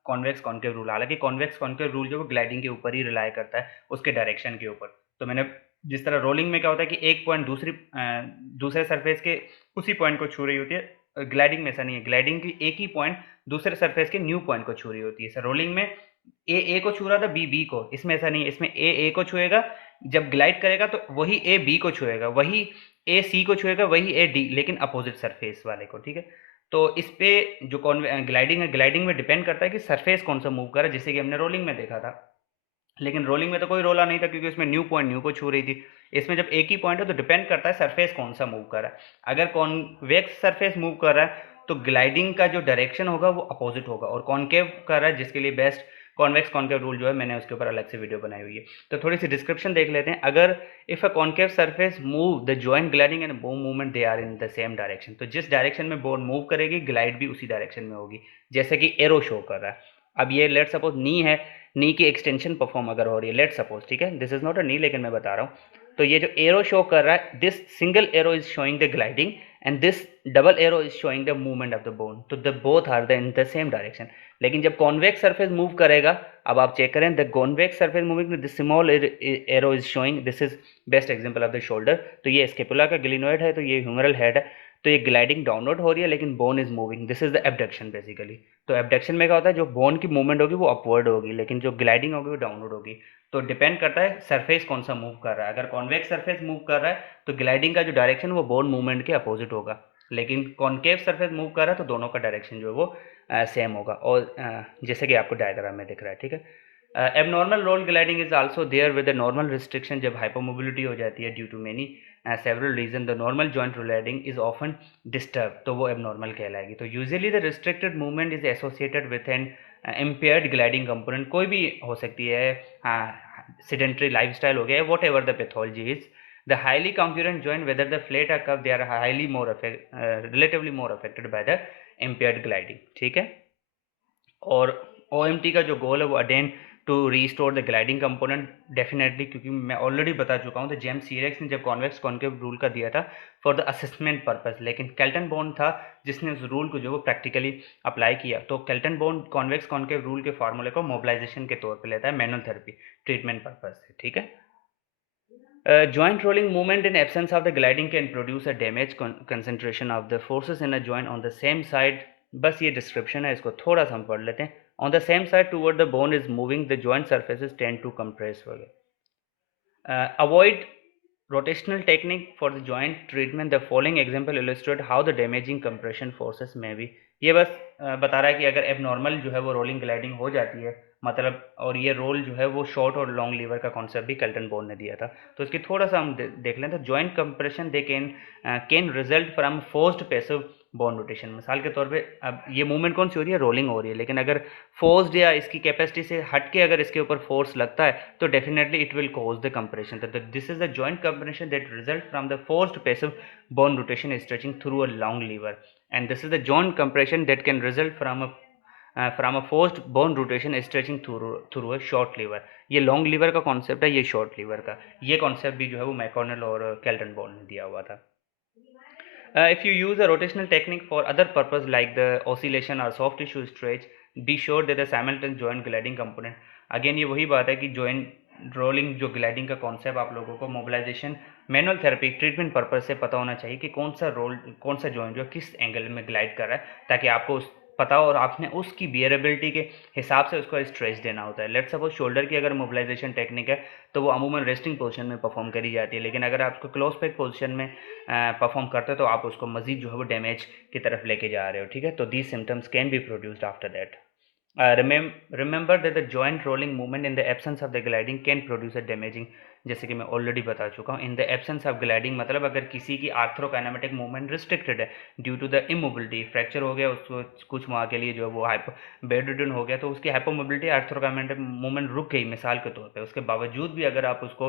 कॉन्वेक्स कॉन्केव रूल। हालांकि कॉन्वेक्स कॉन्केव रूल जो वो ग्लाइडिंग के ऊपर ही रिलाई करता है, उसके डायरेक्शन के ऊपर। तो मैंने जिस तरह रोलिंग में क्या होता है कि एक पॉइंट दूसरे सरफेस के उसी पॉइंट को छू रही होती है, ग्लाइडिंग में ऐसा नहीं है। ग्लाइडिंग की एक ही पॉइंट दूसरे सरफेस के न्यू पॉइंट को छू रही होती है। सर रोलिंग में ए को छू रहा था, बी बी को, इसमें ऐसा नहीं है। इसमें ए को छुएगा, जब ग्लाइड करेगा तो वही ए बी को छुएगा, वही ए सी को छुएगा, वही ए डी, लेकिन अपोजिट सरफेस वाले को, ठीक है। तो इस पे जो ग्लाइडिंग है, ग्लाइडिंग में डिपेंड करता है कि सरफेस कौन सा मूव कर रहा है, जैसे कि हमने रोलिंग में देखा था। लेकिन रोलिंग में तो कोई रोला नहीं था क्योंकि उसमें न्यू पॉइंट न्यू को छू रही थी। इसमें जब एक ही पॉइंट है तो डिपेंड करता है सरफेस कौन सा मूव कर रहा है। अगर कॉन्वेक्स सरफेस मूव कर रहा है तो ग्लाइडिंग का जो डायरेक्शन होगा वो अपोजिट होगा, और कॉन्केव कर रहा है जिसके लिए बेस्ट कॉन्वेक्स कॉन्केव रूल जो है, मैंने उसके ऊपर अलग से वीडियो बनाई हुई है। तो थोड़ी सी डिस्क्रिप्शन देख लेते हैं। अगर if a concave surface move the joint gliding and bone movement they are in the same direction, तो जिस डायरेक्शन में बोन मूव करेगी ग्लाइड भी उसी डायरेक्शन में होगी, जैसे कि एरो शो कर रहा है। अब ये लेट सपोज नी है, नी की एक्सटेंशन परफॉर्म अगर हो रही है, लेट सपोज, ठीक है, दिस इज नॉट अ नी, लेकिन मैं बता रहा हूँ। तो ये जो एरो शो कर रहा है, this single arrow is showing the gliding and this double arrow is showing the movement of the bone, तो the both are the in the same direction. लेकिन जब कॉन्वेक्स सरफेस मूव करेगा, अब आप check करें, the convex surface moving, the small arrow is showing, this is best example of the shoulder. तो ये scapula का ग्लिनोइड है, तो ये ह्यूमरल हेड है, तो ये ग्लाइडिंग डाउनवर्ड हो रही है लेकिन bone is moving, this is the abduction basically. तो एबडक्शन में क्या होता है, जो बोन की मूवमेंट होगी वो अपवर्ड होगी, लेकिन जो ग्लाइडिंग होगी वो डाउनवर्ड होगी। तो डिपेंड करता है सरफेस कौन सा मूव कर रहा है। अगर कॉन्वेक्स सरफेस मूव कर रहा है तो ग्लाइडिंग का जो डायरेक्शन वो बोन मूवमेंट के अपोजिट होगा, लेकिन कॉन्केव सरफेस मूव कर रहा है तो दोनों का डायरेक्शन जो है वो सेम होगा, और जैसे कि आपको डायग्राम में दिख रहा है, ठीक है। Abnormal roll gliding is also there with the normal restriction, जब हाइपोमोबिलिटी हो जाती है due to many several reason, the normal joint gliding is often disturb, तो वो एबनॉर्मल कहलाएगी। तो usually the restricted movement is associated with an impaired gliding component, कोई भी हो सकती है, sedentary lifestyle हो गया, whatever the pathology is, the highly concurrent joint whether the flat are curve, they are highly more relatively more affected by the impaired gliding, ठीक है। और OMT का जो गोल है वो again to restore the gliding component definitely, क्योंकि मैं already बता चुका हूँ, तो जेम्स सीरेक्स ने जब कॉन्वेक्स कॉन्केव रूल का दिया था फॉर द असेसमेंट पर्पस, लेकिन केल्टन बॉन्ड था जिसने उस रूल को जो वो प्रैक्टिकली अप्लाई किया। तो Kelton bond convex concave rule के फार्मूले को मोबिलाइजेशन के तौर पर लेता है मैनुअल थेरेपी ट्रीटमेंट पर्पज से, ठीक है। Joint rolling movement in absence of the gliding can produce a damage concentration of the forces in a joint on the same side. बस ये डिस्क्रिप्शन है, इसको थोड़ा सा हम पढ़ लेते हैं. On the same side toward the bone is moving, the joint surfaces tend to compress वगैरह. Avoid rotational technique for the joint treatment. The following example illustrate how the damaging compression forces may be. ये बस बता रहा है कि अगर abnormal जो है वो रोलिंग ग्लाइडिंग हो जाती है, मतलब, और ये रोल जो है वो शॉर्ट और लॉन्ग लीवर का कॉन्सेप्ट भी केल्टन बोन ने दिया था, तो इसकी थोड़ा सा हम देख लें. तो joint compression they can result from forced passive bone rotation. मिसाल के तौर पे अब ये मूवमेंट कौन सी हो रही है, रोलिंग हो रही है, लेकिन अगर फोर्स्ड या इसकी कैपेसिटी से हट के अगर इसके ऊपर फोर्स लगता है तो definitely it will cause the compression. तो this is the joint compression that result from the forced passive bone rotation stretching through a long lever, and this is the joint compression that can result from a forced bone rotation stretching through a short lever. ये long liver का concept है, ये short liver का. ये concept भी जो है वो मैकॉर्नल और केल्टन बोन ने दिया हुआ था. If you use a rotational technique for other purpose like the oscillation or soft tissue stretch, be sure that the simultaneous joint gliding component. Again ये वही बात है कि जॉइंट रोलिंग जो ग्लाइडिंग का कॉन्सेप्ट आप लोगों को mobilization manual therapy treatment purpose से पता होना चाहिए कि कौन सा जॉइंट जो किस एंगल में ग्लाइड कर रहा है, ताकि आपको उस पता हो और आपने उसकी बियरेबिलिटी के हिसाब से उसको स्ट्रेच देना होता है. लेट सपोज शोल्डर की अगर मोबिलाइजेशन टेक्निक है तो वो अमूमन रेस्टिंग पोजीशन में परफॉर्म करी जाती है, लेकिन अगर आप उसको क्लोज पैक पोजीशन में परफॉर्म करते हो तो आप उसको मजीद जो है वो डैमेज की तरफ लेके जा रहे हो. ठीक है, तो these symptoms can be produced after that. Remember that the joint rolling movement in the absence of the gliding can produce a damaging. जैसे कि मैं ऑलरेडी बता चुका हूँ, in the absence of gliding मतलब अगर किसी की आर्थ्रोकाइनेमेटिक मूवमेंट रिस्ट्रिक्टेड है due to the immobility, fracture हो गया उसको कुछ माह के लिए जो है वो बेड रिडन हो गया, तो उसकी हाइपोमोबिलिटी, आर्थ्रोकाइनेमेटिक मूवमेंट रुक गई मिसाल के तौर पे, उसके बावजूद भी अगर आप उसको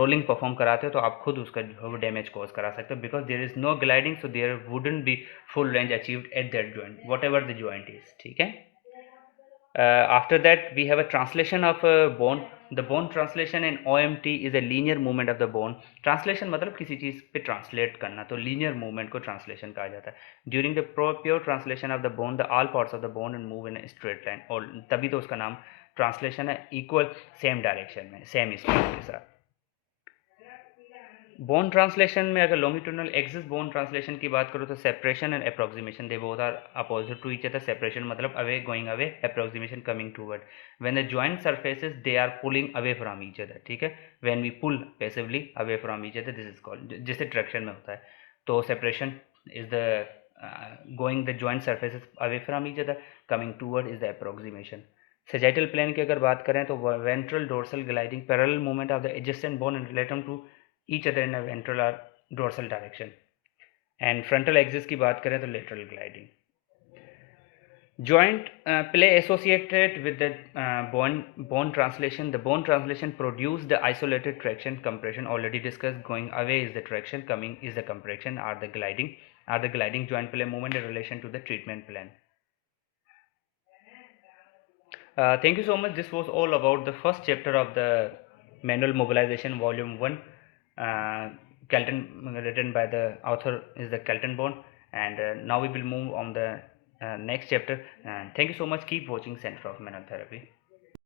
रोलिंग परफॉर्म कराते हो तो आप खुद उसका जो है वो डैमेज कॉज करा सकते हो, because there is no gliding, so there wouldn't be full range achieved at that joint whatever the joint is. ठीक है. After that we have a translation of bone. The bone translation in OMT is a linear movement of the bone. Translation मतलब किसी चीज़ पे translate करना, तो linear movement को translation कहा जाता है. During the pure translation of the bone, the all parts of the bone move in a straight line, और तभी तो उसका नाम translation है, equal same direction में, same speed के साथ. बोन ट्रांसलेशन में अगर लॉन्गिट्यूडनल एक्सिस बोन ट्रांसलेशन की बात करो तो separation and approximation they both are opposite to each other. Separation मतलब away, going away, approximation coming toward. When the joint surfaces they are pulling away from each other. ठीक है, when we pull passively away from each other, this is called, जैसे traction में होता है. तो separation is the going the joint surfaces away from each other, coming toward is the approximation. Sagittal plane की अगर बात करें तो ventral dorsal gliding, parallel movement of the adjacent bone in relation to each other in a ventral or dorsal direction. And frontal axis की बात करें तो lateral gliding. Joint play associated with the bone translation. The bone translation produce the isolated traction compression already discussed. Going away is the traction, coming is the compression or the gliding joint play movement in relation to the treatment plan. Thank you so much. This was all about the first chapter of the manual mobilization volume 1. Kelton, written by the author is the Kelton Bone, and now we will move on the next chapter. And thank you so much. Keep watching Center of Manual Therapy.